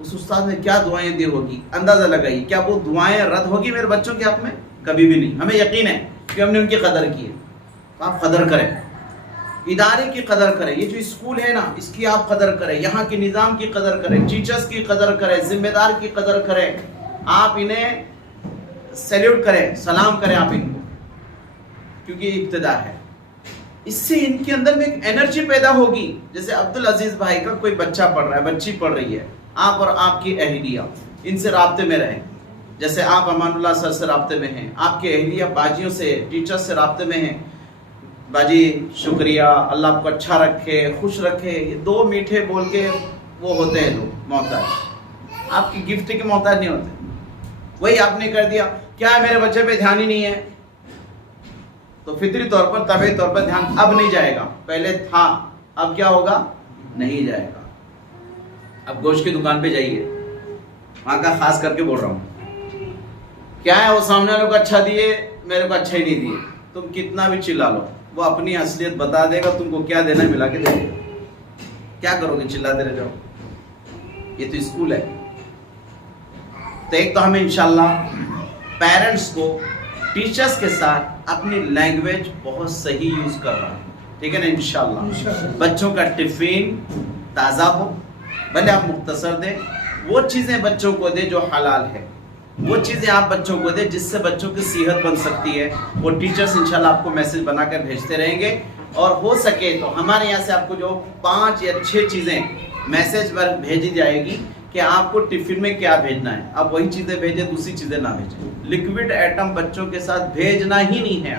اس استاد نے کیا دعائیں دی ہوگی، اندازہ لگائیے. کیا وہ دعائیں رد ہوگی میرے بچوں کے حق میں؟ کبھی بھی نہیں. ہمیں یقین ہے کہ ہم نے ان کی قدر کی ہے. تو آپ قدر کریں، ادارے کی قدر کریں. یہ جو اسکول ہے نا اس کی آپ قدر کریں، یہاں کے نظام کی قدر کریں، ٹیچرز کی قدر کریں، ذمہ دار کی قدر کریں. آپ انہیں سیلیوٹ کریں، سلام کریں آپ ان کو، کیونکہ یہ ابتدا ہے. اس سے ان کے اندر میں ایک انرجی پیدا ہوگی. جیسے عبدالعزیز بھائی کا کوئی بچہ پڑھ رہا ہے، بچی پڑھ رہی ہے، آپ اور آپ کی اہلیہ ان سے رابطے میں رہیں. جیسے آپ امان اللہ سر سے رابطے میں ہیں، آپ کے اہلیہ باجیوں سے، ٹیچر سے رابطے میں ہیں. باجی شکریہ، اللہ آپ کو اچھا رکھے، خوش رکھے. یہ دو میٹھے بول کے وہ ہوتے ہیں لوگ محتاج، آپ کی گفٹ کے محتاج نہیں ہوتے. وہی آپ نے کر دیا، کیا میرے بچے پہ دھیان ہی نہیں ہے، تو فطری طور پر طبعی طور پر دھیان اب نہیں جائے گا. پہلے تھا، اب کیا ہوگا؟ نہیں جائے گا. اب گوشت کی دکان پہ جائیے، وہاں کا خاص کر کے بول رہا ہوں، کیا ہے وہ سامنے والوں کو اچھا دیے، میرے کو اچھا ہی نہیں دیے. تم کتنا بھی چلا لو، وہ اپنی اصلیت بتا دے گا، تم کو کیا دینا ہے ملا کے دے گا. کیا کرو گے؟ چلاتے رہ جاؤ. یہ تو اسکول ہے. تو ایک تو ہمیں انشاءاللہ پیرنٹس کو ٹیچرز کے ساتھ اپنی لینگویج بہت صحیح یوز کرنا ہے. ٹھیک ہے نا؟ انشاءاللہ بچوں کا ٹفین تازہ ہو، بھلے آپ مختصر دیں. وہ چیزیں بچوں کو دیں جو حلال ہے، وہ چیزیں آپ بچوں کو دیں جس سے بچوں کی صحت بن سکتی ہے. وہ ٹیچرز انشاءاللہ آپ کو میسج بنا کر بھیجتے رہیں گے. اور ہو سکے تو ہمارے یہاں سے آپ کو جو 5 یا 6 چیزیں میسج پر بھیجی جائے گی کہ آپ کو ٹفن میں کیا بھیجنا ہے، آپ وہی چیزیں بھیجیں، دوسری چیزیں نہ بھیجیں. لکوڈ ایٹم بچوں کے ساتھ بھیجنا ہی نہیں ہے.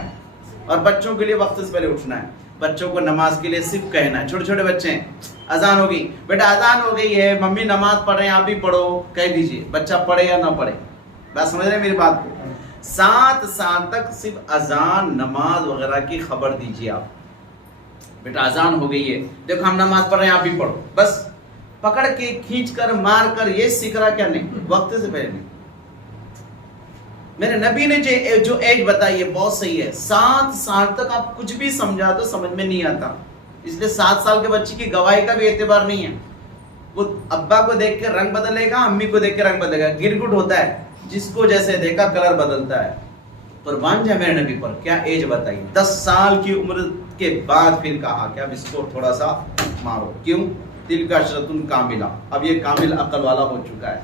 اور بچوں کے لیے وقت سے پہلے اٹھنا ہے. بچوں کو نماز کے لیے صرف کہنا ہے. چھوٹے چھوٹے بچے ہیں، اذان ہو گئی، بیٹا اذان ہو گئی ہے، ممی نماز پڑھ رہے ہیں، آپ بھی پڑھو، کہہ دیجئے. بچہ پڑھے یا نہ پڑھے، بات سمجھ رہے ہیں میری بات کو؟ 7 سال تک صرف اذان، نماز وغیرہ کی خبر دیجئے. آپ بیٹا اذان ہو گئی ہے، دیکھو ہم نماز پڑھ رہے ہیں، آپ بھی پڑھو. بس پکڑ کے کھینچ کر مار کر یہ سیکھ رہا کیا نہیں، وقت سے پہلے نہیں. میرے نبی نے جو ایج بتائی ہے بہت صحیح ہے. 7 سال تک آپ کچھ بھی سمجھا تو سمجھ میں نہیں آتا، اس لیے 7 سال کے بچے کی گواہی کا بھی اعتبار نہیں ہے. وہ ابا کو دیکھ کے رنگ بدلے گا، امی کو دیکھ کے رنگ بدلے گا. گرگٹ ہوتا ہے، جس کو جیسے دیکھا کلر بدلتا ہے. قربان جائے میرے نبی پر. کیا ایج بتائی؟ 10 سال کی عمر کے بعد پھر کہا کہ اب اس کو تھوڑا سا مارو. کیوں؟ دل کا شرطن کاملہ، اب یہ کامل عقل والا ہو چکا ہے.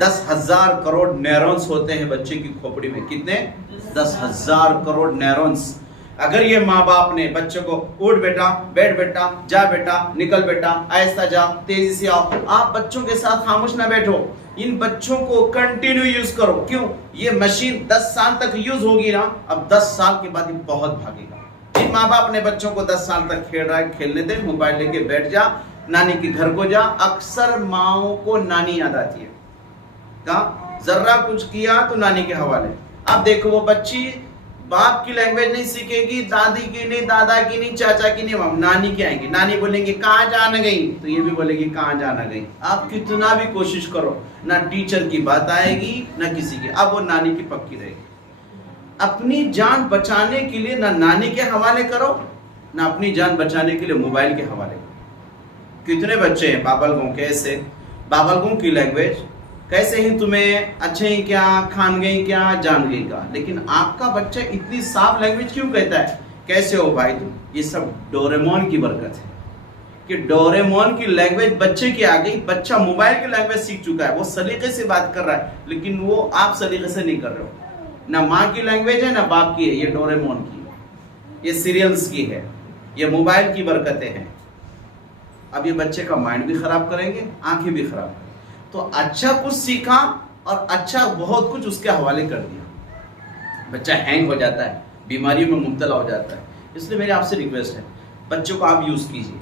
10,000 کروڑ نیورونز ہوتے ہیں بچے کی کھوپڑی میں. کتنے؟ 10,000 کروڑ نیورونز. اگر یہ ماں باپ نے بچوں کو اٹھ بیٹا، بیٹھ بیٹا، جا بیٹا، نکل بیٹا، آہستہ جا، تیزی سے آؤ، آپ بچوں کے ساتھ خاموش نہ بیٹھو. ان بچوں کو کنٹینیو یوز کرو. کیوں؟ یہ مشین 10 سال تک یوز ہوگی نا، اب 10 سال کے بعد یہ بہت بھاگے گا. جن ماں باپ نے بچوں کو 10 سال تک کھیل رہا ہے، کھیلنے دے، موبائل لے کے بیٹھ جا، نانی کے گھر کو جا. اکثر ماؤں کو نانی یاد آتی ہے. کہاں ذرا کچھ کیا تو نانی کے حوالے. اب دیکھو وہ بچی باپ کی لینگویج نہیں سیکھے گی، دادی کی نہیں، دادا کی نہیں، چاچا کی نہیں، نانی کی آئیں گی. نانی بولیں گے کہاں جانا گئی، تو یہ بھی بولے گی کہاں جانا گئی. آپ کتنا بھی کوشش کرو، نہ ٹیچر کی بات آئے گی نہ کسی کی. اب وہ نانی کی پکی رہے گی. اپنی جان بچانے کے لیے نہ نانی کے حوالے کرو، نہ اپنی جان بچانے کے لیے موبائل کے حوالے کرو. کتنے بچے ہیں بابل گوں، کیسے بابل گوں کی لینگویج، کیسے ہی تمہیں اچھے ہی کیا، کھان گئی کیا، جان گئی کا. لیکن آپ کا بچہ اتنی صاف لینگویج کیوں کہتا ہے؟ کیسے ہو بھائی تم؟ یہ سب ڈوریمون کی برکت ہے کہ ڈوریمون کی لینگویج بچے کی آ گئی. بچہ موبائل کی لینگویج سیکھ چکا ہے، وہ سلیقے سے بات کر رہا ہے، لیکن وہ آپ سلیقے سے نہیں کر رہے ہو. نہ ماں کی لینگویج ہے نہ باپ کی ہے، یہ ڈوریمون کی ہے، یہ سیریلز کی ہے، یہ موبائل کی برکتیں ہیں. اب یہ بچے کا مائنڈ بھی خراب کریں گے، آنکھیں بھی خراب کریں گے. تو اچھا کچھ سیکھا اور اچھا بہت کچھ اس کے حوالے کر دیا. بچہ ہینگ ہو جاتا ہے، بیماریوں میں مبتلا ہو جاتا ہے. اس لیے میری آپ سے ریکویسٹ ہے، بچوں کو آپ یوز کیجیے.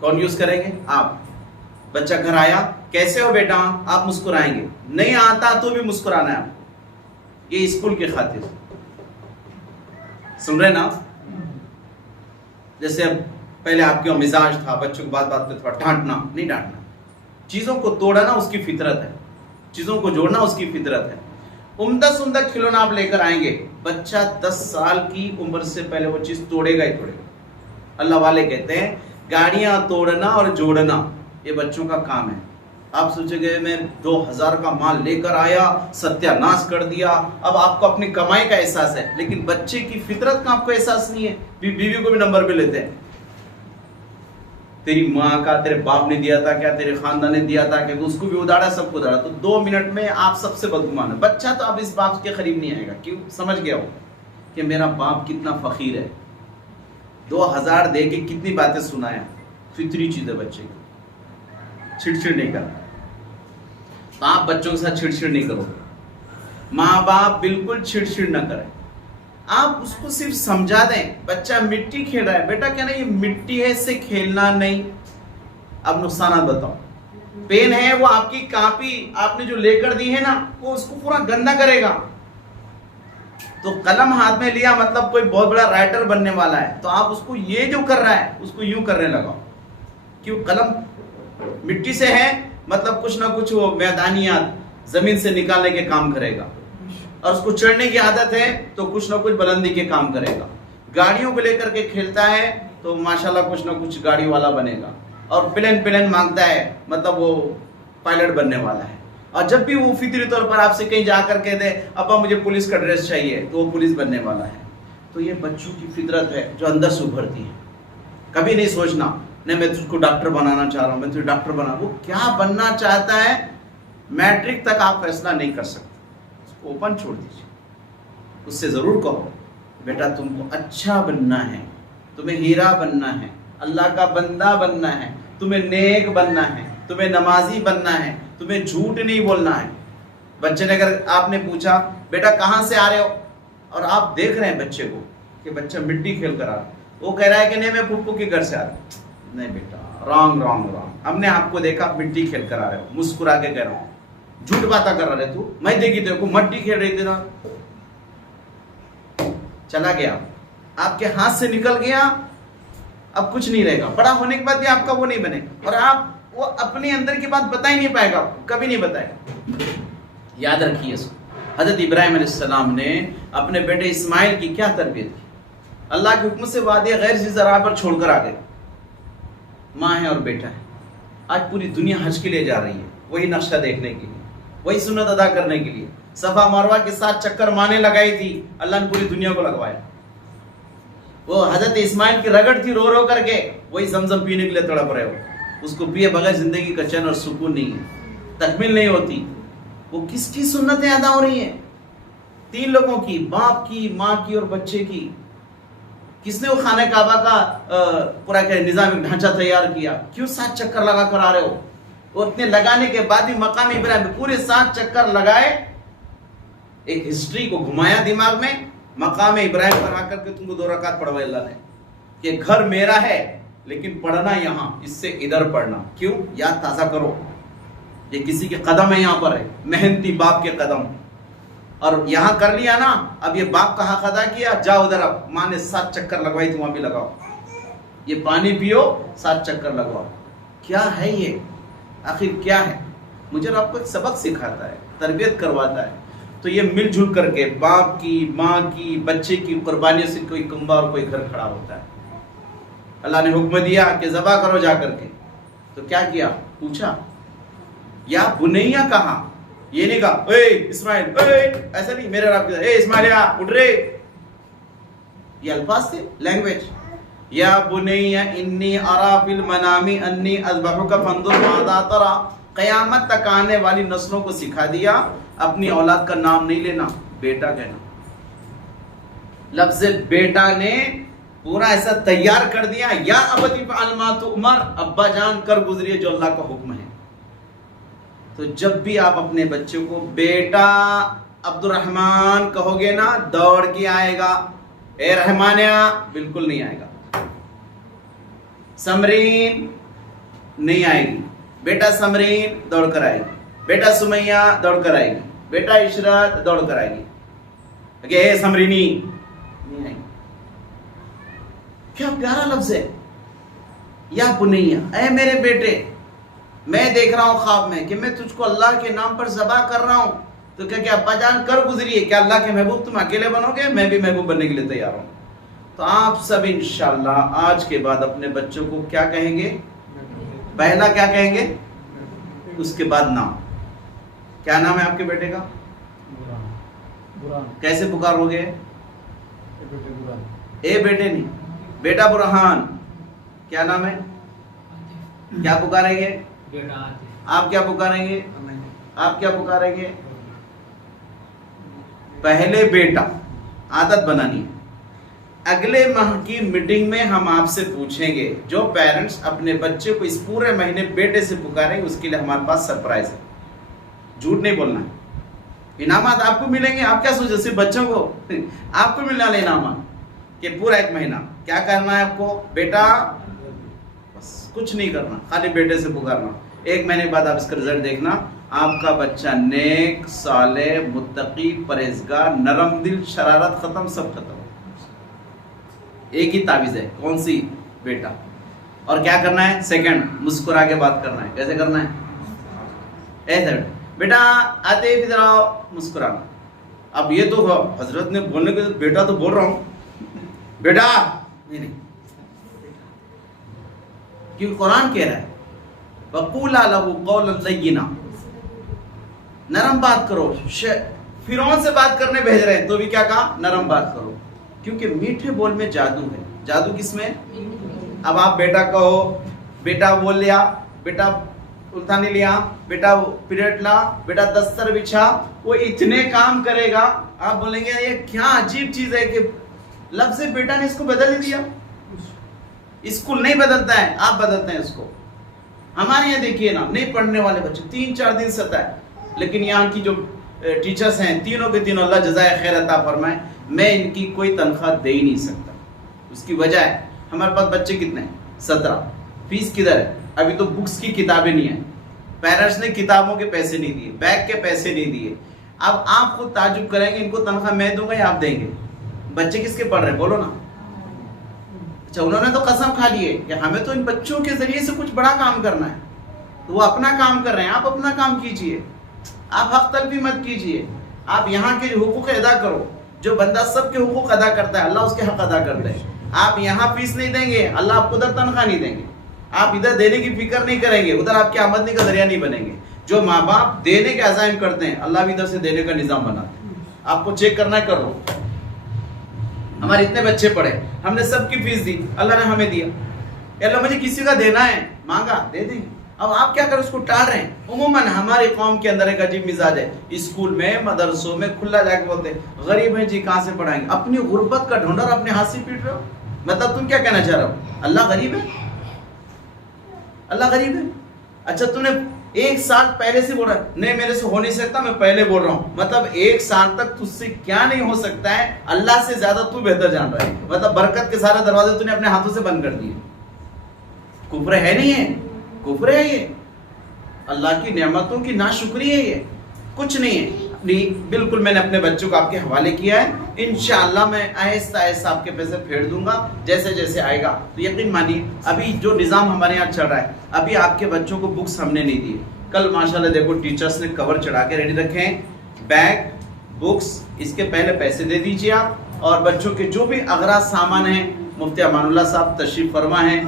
کون یوز کریں گے؟ آپ. بچہ گھر آیا، کیسے ہو بیٹا، آپ مسکرائیں گے. نہیں آتا تو بھی مسکرانا ہے آپ. یہ اسکول کی خاطر. سن رہے نا؟ جیسے اب پہلے آپ کے مزاج تھا بچوں کو بات بات پہ تھوڑا ڈانٹنا، نہیں ڈانٹنا. چیزوں کو توڑنا اس کی فطرت ہے، چیزوں کو جوڑنا اس کی فطرت ہے. عمدہ سے عمدہ کھلونا آپ لے کر آئیں گے، بچہ 10 سال کی عمر سے پہلے وہ چیز توڑے گا ہی توڑے گا. اللہ والے کہتے ہیں گاڑیاں توڑنا اور جوڑنا یہ بچوں کا کام ہے. آپ سوچیں گے میں 2000 کا مال لے کر آیا، ستیہ ناش کر دیا. اب آپ کو اپنی کمائی کا احساس ہے، لیکن بچے کی فطرت کا آپ کو احساس نہیں ہے. بیوی کو بھی نمبر پہ لیتے ہیں. تیری ماں کا تیرے باپ نے دیا تھا کیا، تیرے خاندان نے دیا تھا کہ اس کو بھی اداڑا، سب کو اداڑا. تو 2 منٹ میں آپ سب سے بدگمان ہے. بچہ تو اب اس باپ کے قریب نہیں آئے گا. کیوں؟ سمجھ گیا ہو کہ میرا باپ کتنا فقیر ہے. 2000 دے کے کتنی باتیں سنایا. فطری چیز ہے بچے کی. چھڑ نہیں کرنا. تو آپ بچوں کے ساتھ چھڑ نہیں کرو. ماں باپ بالکل چھڑ نہ کریں. آپ اس کو صرف سمجھا دیں. بچہ مٹی کھیل رہا ہے، بیٹا کہنا یہ مٹی ہے، اس سے کھیلنا نہیں. اب نقصانات بتاؤ. پین ہے، وہ آپ کی کاپی آپ نے جو لے کر دی ہے نا، وہ اس کو پورا گندا کرے گا. تو قلم ہاتھ میں لیا مطلب کوئی بہت بڑا رائٹر بننے والا ہے. تو آپ اس کو یہ جو کر رہا ہے اس کو یوں کرنے لگاؤ. کیوں؟ قلم مٹی سے ہے مطلب کچھ نہ کچھ وہ میدانیات زمین سے نکالنے کے کام کرے گا. اور اس کو چڑھنے کی عادت ہے تو کچھ نہ کچھ بلندی کے کام کرے گا. گاڑیوں کو لے کر کے کھیلتا ہے تو ماشاءاللہ کچھ نہ کچھ گاڑی والا بنے گا. اور پلین مانگتا ہے مطلب وہ پائلٹ بننے والا ہے. اور جب بھی وہ فطری طور پر آپ سے کہیں جا کر کہہ دے ابا مجھے پولیس کا ڈریس چاہیے تو وہ پولیس بننے والا ہے. تو یہ بچوں کی فطرت ہے جو اندر سے ابھرتی ہے. کبھی نہیں سوچنا نہیں میں تجھ کو ڈاکٹر بنانا چاہ رہا ہوں، میں تجھے ڈاکٹر بنا. وہ کیا بننا چاہتا ہے میٹرک تک آپ فیصلہ نہیں کر سکتے. اس کو اوپن چھوڑ دیجیے. اس سے ضرور کہو بیٹا تم کو اچھا بننا ہے، تمہیں ہیرا بننا ہے، اللہ کا بندہ بننا ہے، تمہیں نیک بننا ہے، تمہیں نمازی بننا ہے، تمہیں جھوٹ نہیں بولنا ہے. بچے نے اگر آپ نے پوچھا بیٹا کہاں سے آ رہے ہو، اور آپ دیکھ رہے ہیں بچے کو کہ بچہ مٹی کھیل کر آ رہا ہے، وہ کہہ رہا ہے کہ نہیں میں پھپھو کے گھر سے آ رہا ہوں. نہیں بیٹا رانگ. ہم نے آپ کو دیکھا مٹی کھیل کر آ رہے ہو. مسکرا کے کہہ رہا ہوں جھوٹ باتیں کر رہے تو میں دیکھی تیرے کو مٹی کھیل رہی تھی نا. چلا گیا، آپ کے ہاتھ سے نکل گیا، اب کچھ نہیں رہے گا. بڑا ہونے کے بعد بھی آپ کا وہ نہیں بنے گا، اور آپ وہ اپنے اندر کی بات بتا ہی نہیں پائے گا، کبھی نہیں بتائے گا. یاد رکھیے اس کو. حضرت ابراہیم علیہ السلام نے اپنے بیٹے اسماعیل کی کیا تربیت کی. اللہ کے حکم سے وادی غیر ذی زرع پر چھوڑ کر آ گئے. ماں ہے اور بیٹا ہے. آج پوری دنیا حج کے لیے جا رہی ہے، وہی نقشہ دیکھنے کے لیے، وہی سنت ادا کرنے کے لیے. صفا مروہ کے ساتھ چکر مانے لگائی تھی، اللہ نے پوری دنیا کو لگوایا. وہ حضرت اسماعیل کی رگڑ تھی رو کر کے، وہی زمزم پینے کے لیے تڑپ رہے ہو. اس کو پیے بغیر زندگی کا چین اور سکون نہیں ہے، تکمیل نہیں ہوتی. وہ کس کی سنتیں ادا ہو رہی ہیں؟ 3 لوگوں کی، باپ کی، ماں کی اور بچے کی. کس نے وہ خانہ کعبہ کا پورا نظام ڈھانچہ تیار کیا؟ کیوں 7 چکر لگا کر آ رہے ہو؟ وہ اتنے لگانے کے بعد بھی مقام ابراہیم پورے 7 چکر لگائے. ایک ہسٹری کو گھمایا دماغ میں. مقام ابراہیم پر آ کر کے تم کو 2 رکعت پڑھوائے اللہ نے کہ گھر میرا ہے لیکن پڑھنا یہاں، اس سے ادھر پڑھنا. کیوں؟ یاد تازہ کرو. یہ کسی کے قدم ہے، یہاں پر ہے محنتی باپ کے قدم. اور یہاں کر لیا نا، اب یہ باپ کا حق ادا کیا، جاؤ ادھر. اب ماں نے 7 چکر لگوائی تھی، وہاں بھی لگاؤ. یہ پانی پیو، 7 چکر لگواؤ. کیا ہے یہ؟ آخر کیا ہے؟ مجھے آپ کو ایک سبق سکھاتا ہے، تربیت کرواتا ہے. تو یہ مل جل کر کے باپ کی، ماں کی، بچے کی قربانیوں سے کوئی کنبہ اور کوئی گھر کھڑا ہوتا ہے. اللہ نے حکم دیا کہ ذبح کرو جا کر کے. تو کیا کیا؟ پوچھا یا بنیا کہا. یہ نہیں کہا اے اسماعیل اے، ایسا نہیں. میرے رب اے اسماعیل اٹھ رے. یہ الفاظ تھے، لینگویج. یا بنیا انی ارا فی المنام انی اذبحک فانظر ماذا تری. قیامت تک آنے والی نسلوں کو سکھا دیا اپنی اولاد کا نام نہیں لینا، بیٹا کہنا. لفظ بیٹا نے پورا ایسا تیار کر دیا، یا ابتی فعل ما تؤمر، ابا جان کر گزریے جو اللہ کا حکم ہے۔ تو جب بھی آپ اپنے بچے کو بیٹا عبد الرحمن کہو گے نا، دوڑ کے آئے گا، اے رحمانیہ بالکل نہیں آئے گا، سمرین نہیں آئے گی، بیٹا سمرین دوڑ کر آئے گی، بیٹا سمیہ دوڑ کر آئے گی، بیٹا عشرت دوڑ کر آئے گی، کہ اے سمرینی نہیں آئے گی۔ کیا پیارا لفظ ہے، یا بنیا، اے میرے بیٹے، میں دیکھ رہا ہوں خواب میں کہ میں تجھ کو اللہ کے نام پر ذبح کر رہا ہوں، تو کیا ابا جان کر گزریے، کیا اللہ کے محبوب تم اکیلے بنو گے؟ میں بھی محبوب بننے کے لیے تیار ہوں۔ تو آپ سب انشاءاللہ آج کے بعد اپنے بچوں کو کیا کہیں گے؟ پہلا کیا کہیں گے، اس کے بعد نام۔ کیا نام ہے آپ کے بیٹے کا؟ کیسے پکارو گے؟ اے بیٹے نہیں، بیٹا برہان۔ کیا نام ہے؟ کیا پکاریں گے؟ آپ کیا پکاریں گے؟ آپ کیا پکاریں گے؟ پہلے بیٹا، عادت بنانی ہے۔ اگلے ماہ کی میٹنگ میں ہم آپ سے پوچھیں گے، جو پیرنٹس اپنے بچے کو اس پورے مہینے بیٹے سے پکاریں گے، اس کے لیے ہمارے پاس سرپرائز ہے، جھوٹ نہیں بولنا ہے۔ انعامات آپ کو ملیں گے، آپ کیا سوچے صرف بچوں کو؟ آپ کو ملنے والے انعامات کہ پورا ایک مہینہ کیا کرنا ہے آپ کو؟ بیٹا، بس کچھ نہیں کرنا، خالی بیٹے سے پکارنا۔ ایک مہینے بعد آپ اس کا رزلٹ دیکھنا، آپ کا بچہ نیک، صالح، متقی، پرہیزگار، نرم دل، شرارت ختم، سب ختم۔ ایک ہی تعویذ ہے، کون سی؟ بیٹا۔ اور کیا کرنا ہے؟ سیکنڈ، مسکرا کے بات کرنا ہے۔ کیسے کرنا ہے؟ ایسے بیٹا آتے ہی ادھر آؤ، مسکرانا۔ اب یہ تو حضرت نے بولنے کے بیٹا تو بول رہا ہوں، بیٹا نہیں، کیونکہ قرآن کہہ رہا ہے وَقُولَا لَهُ قَوْلًا لَيِّنًا، نرم بات کرو۔ فرعون سے بات کرنے بھیج رہے ہیں تو بھی کیا کہا؟ نرم بات کرو، کیونکہ میٹھے بول میں جادو ہے۔ جادو کس میں؟ اب آپ بیٹا کہو، بیٹا بول لیا، بیٹا الٹا نہیں لیا، بیٹا پیریڈ لا، بیٹا دستر بچھا، وہ اتنے کام کرے گا، آپ بولیں گے یہ کیا عجیب چیز ہے کہ لفظ بیٹا نے اس کو بدل ہی دیا۔ اسکول نہیں بدلتا ہے، آپ بدلتے ہیں اس کو۔ ہمارے یہاں دیکھیے نا، نہیں پڑھنے والے بچے 3-4 دن ستا ہے، لیکن یہاں کی جو ٹیچرز ہیں تینوں کے تینوں، اللہ جزائے خیر عطا فرمائے، میں ان کی کوئی تنخواہ دے ہی نہیں سکتا۔ اس کی وجہ ہے ہمارے پاس بچے کتنے ہیں؟ 17۔ فیس کدھر ہے؟ ابھی تو بکس کی کتابیں نہیں ہیں، پیرنٹس نے کتابوں کے پیسے نہیں دیے، بیگ کے پیسے نہیں دیے۔ اب آپ خود تعجب کریں گے، ان کو تنخواہ میں دوں گا یا آپ دیں گے؟ بچے کس کے پڑھ رہے ہیں بولو نا؟ اچھا، انہوں نے تو قسم کھا لی ہے کہ ہمیں تو ان بچوں کے ذریعے سے کچھ بڑا کام کرنا ہے، تو وہ اپنا کام کر رہے ہیں، آپ اپنا کام کیجئے، آپ حق تلفی مت کیجئے، آپ یہاں کے حقوق ادا کرو۔ جو بندہ سب کے حقوق ادا کرتا ہے، اللہ اس کے حق ادا کرتا ہے۔ آپ یہاں فیس نہیں دیں گے، اللہ آپ کو ادھر تنخواہ نہیں دیں گے۔ آپ ادھر دینے کی فکر نہیں کریں گے، ادھر آپ کی آمدنی کا ذریعہ نہیں بنیں گے۔ جو ماں باپ دینے کے عزائم کرتے ہیں، اللہ بھی ادھر سے دینے کا نظام بناتے ہیں۔ آپ کو چیک کرنا ہے، کر لو۔ ہمارے اتنے بچے پڑھے، ہم نے سب کی فیس دی، اللہ نے ہمیں دیا، اللہ مجھے کسی کا دینا ہے، مانگا دے دیں گے۔ اب آپ کیا کریں؟ اس کو ٹال رہے ہیں۔ عموماً ہماری قوم کے اندر ایک عجیب مزاج ہے، اسکول میں، مدرسوں میں کھلا جا کے بولتے ہیں غریب ہیں جی، کہاں سے پڑھائیں گے؟ اپنی غربت کا ڈھونڈر اپنے ہاتھ سے پیٹ رہے ہو۔ مطلب تم کیا کہنا چاہ رہے ہو؟ اللہ غریب ہے؟ اللہ غریب ہے؟ اچھا، تم نے 1 سال پہلے سے بول رہا ہے نہیں میرے سے ہو نہیں سکتا، میں پہلے بول رہا ہوں، مطلب 1 سال تک تجھ سے کیا نہیں ہو سکتا ہے، اللہ سے زیادہ تو بہتر جان رہا ہے۔ مطلب برکت کے سارے دروازے تو نے اپنے ہاتھوں سے بند کر دیے۔ کفر ہے نہیں ہے؟ کفر ہے یہ؟ اللہ کی نعمتوں کی ناشکری ہے یہ؟ کچھ نہیں ہے۔ نہیں، بالکل میں نے اپنے بچوں کو آپ کے حوالے کیا ہے، انشاءاللہ میں آہستہ آہستہ آپ کے پیسے پھیر دوں گا جیسے جیسے آئے گا۔ تو یقین مانیے، ابھی جو نظام ہمارے یہاں چل رہا ہے، ابھی آپ کے بچوں کو بکس ہم نے نہیں دی، کل ماشاءاللہ دیکھو ٹیچرز نے کور چڑھا کے ریڈی رکھے ہیں، بیگ، بکس، اس کے پہلے پیسے دے دیجیے آپ، اور بچوں کے جو بھی اغراض سامان ہیں، مفتی امان اللہ صاحب تشریف فرما ہیں،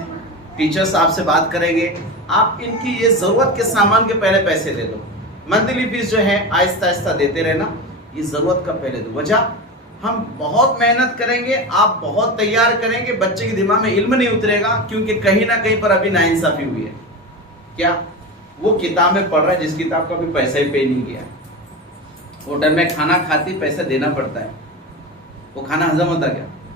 ٹیچرز آپ سے بات کریں گے، آپ ان کی یہ ضرورت کے سامان کے پہلے پیسے دے دو۔ منتھلی فیس جو ہے آہستہ آہستہ دیتے رہنا، یہ ضرورت کا پہلے دو۔ وجہ ہم بہت محنت کریں گے، آپ بہت تیار کریں گے، بچے کے دماغ میں علم نہیں اترے گا، کیونکہ کہیں نہ کہیں پر ابھی ناانصافی ہوئی ہے۔ کیا وہ کتاب میں پڑھ رہا ہے جس کتاب کا بھی پیسہ ہی پے نہیں کیا؟ ہوٹل میں کھانا کھاتی پیسہ دینا پڑتا ہے، وہ کھانا ہضم ہوتا کیا؟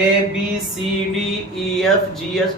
ABCDEFGH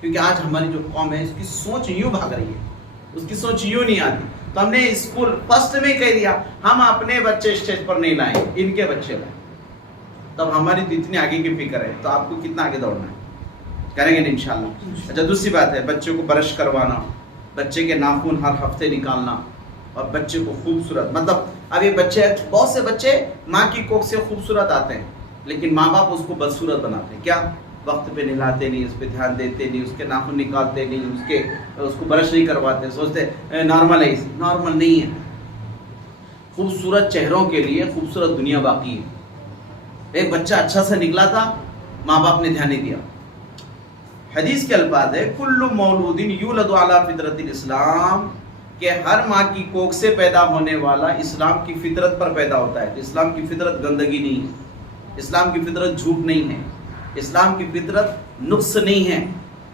کیونکہ آج ہماری جو قوم ہے اس کی سوچ یوں بھاگ رہی ہے, اس کی سوچ یوں نہیں آتی. تو ہم نے اسکول فرسٹ میں کہہ دیا ہم اپنے بچے اسٹیج پر نہیں لائیں, ان کے بچے لائیں. تب ہماری تو اتنی آگے کی فکر ہے, تو آپ کو کتنا آگے دوڑنا ہے, کریں گے انشاءاللہ. اچھا دوسری بات ہے بچوں کو برش کروانا, بچے کے ناخن ہر ہفتے نکالنا, اور بچے کو خوبصورت, مطلب اب یہ بچے, بہت سے بچے ماں کی کوکھ سے خوبصورت آتے ہیں لیکن ماں باپ اس کو بدصورت بناتے ہیں. کیا؟ وقت پہ نہلاتے نہیں, اس پہ دھیان دیتے نہیں, اس کے ناخن نکالتے نہیں, اس کو برش نہیں کرواتے, سوچتے نارمل ہے. نارمل نہیں ہے. خوبصورت چہروں کے لیے خوبصورت دنیا باقی ہے. ایک بچہ اچھا سا نکلا تھا, ماں باپ نے دھیان نہیں دیا. حدیث کے الفاظ ہے کل مولود یولد علی فطرت الاسلام, کہ ہر ماں کی کوکھ سے پیدا ہونے والا اسلام کی فطرت پر پیدا ہوتا ہے. اسلام کی فطرت گندگی نہیں ہے, اسلام کی فطرت جھوٹ نہیں ہے, اسلام کی فطرت نقص نہیں ہے,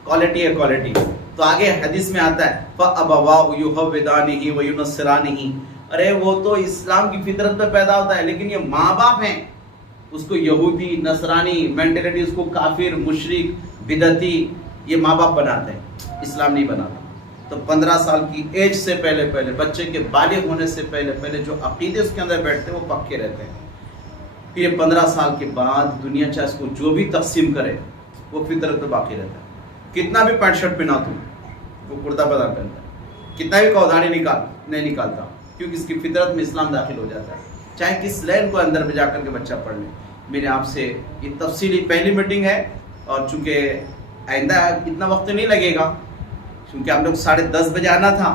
کوالٹی ہے کوالٹی. تو آگے حدیث میں آتا ہے فَأَبَوَاهُ يُحَوِّدَانِهِ وَيُنَصِّرَانِهِ, ارے وہ تو اسلام کی فطرت پہ پیدا ہوتا ہے لیکن یہ ماں باپ ہیں اس کو یہودی نصرانی مینٹلٹی, اس کو کافر مشرک بدعتی, یہ ماں باپ بناتے ہیں, اسلام نہیں بناتا. تو 15 سال کی ایج سے پہلے بچے کے بالغ ہونے سے پہلے جو عقیدے اس کے اندر بیٹھتے ہیں وہ پکے رہتے ہیں. پھر یہ 15 سال کے بعد دنیا چاہے اس کو جو بھی تقسیم کرے وہ فطرت تو باقی رہتا ہے. کتنا بھی پینٹ شرٹ پہنا تم, وہ کرتا پجامہ پہنتا ہے, کتنا بھی کودھاڑی نہیں نکالتا, کیونکہ اس کی فطرت میں اسلام داخل ہو جاتا ہے. چاہے کس لائن کو اندر میں جا کر کے بچہ پڑھ لے. میرے آپ سے یہ تفصیلی پہلی میٹنگ ہے, اور چونکہ آئندہ اتنا وقت نہیں لگے گا کیونکہ آپ لوگ 10:30 بجے آنا تھا,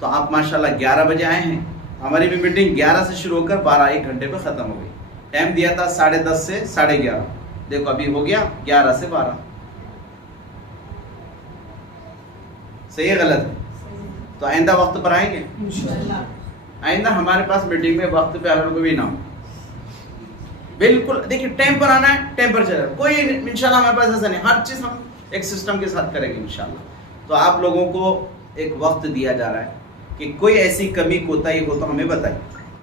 تو آپ ماشاءاللہ 11 بجے آئے ہیں. ہماری بھی میٹنگ 11 سے شروع ہو کر 12 ایک گھنٹے پہ ختم ہو گئی. ٹائم دیا تھا 10:30 سے 11:30, دیکھو ابھی ہو گیا 11 سے 12. صحیح ہے غلط ہے؟ تو آئندہ وقت پر آئیں گے انشاءاللہ. آئندہ ہمارے پاس میٹنگ میں وقت پہ آنے کو بھی نہ ہو. بالکل دیکھیے ٹائم پر آنا ہے, ٹائم پر چلے, کوئی انشاءاللہ ہمارے پاس ایسا نہیں, ہر چیز ہم ایک سسٹم کے ساتھ کریں گے انشاءاللہ. تو آپ لوگوں کو ایک وقت دیا جا رہا ہے کہ کوئی ایسی کمی کوتاہی ہو تو ہمیں بتائیں.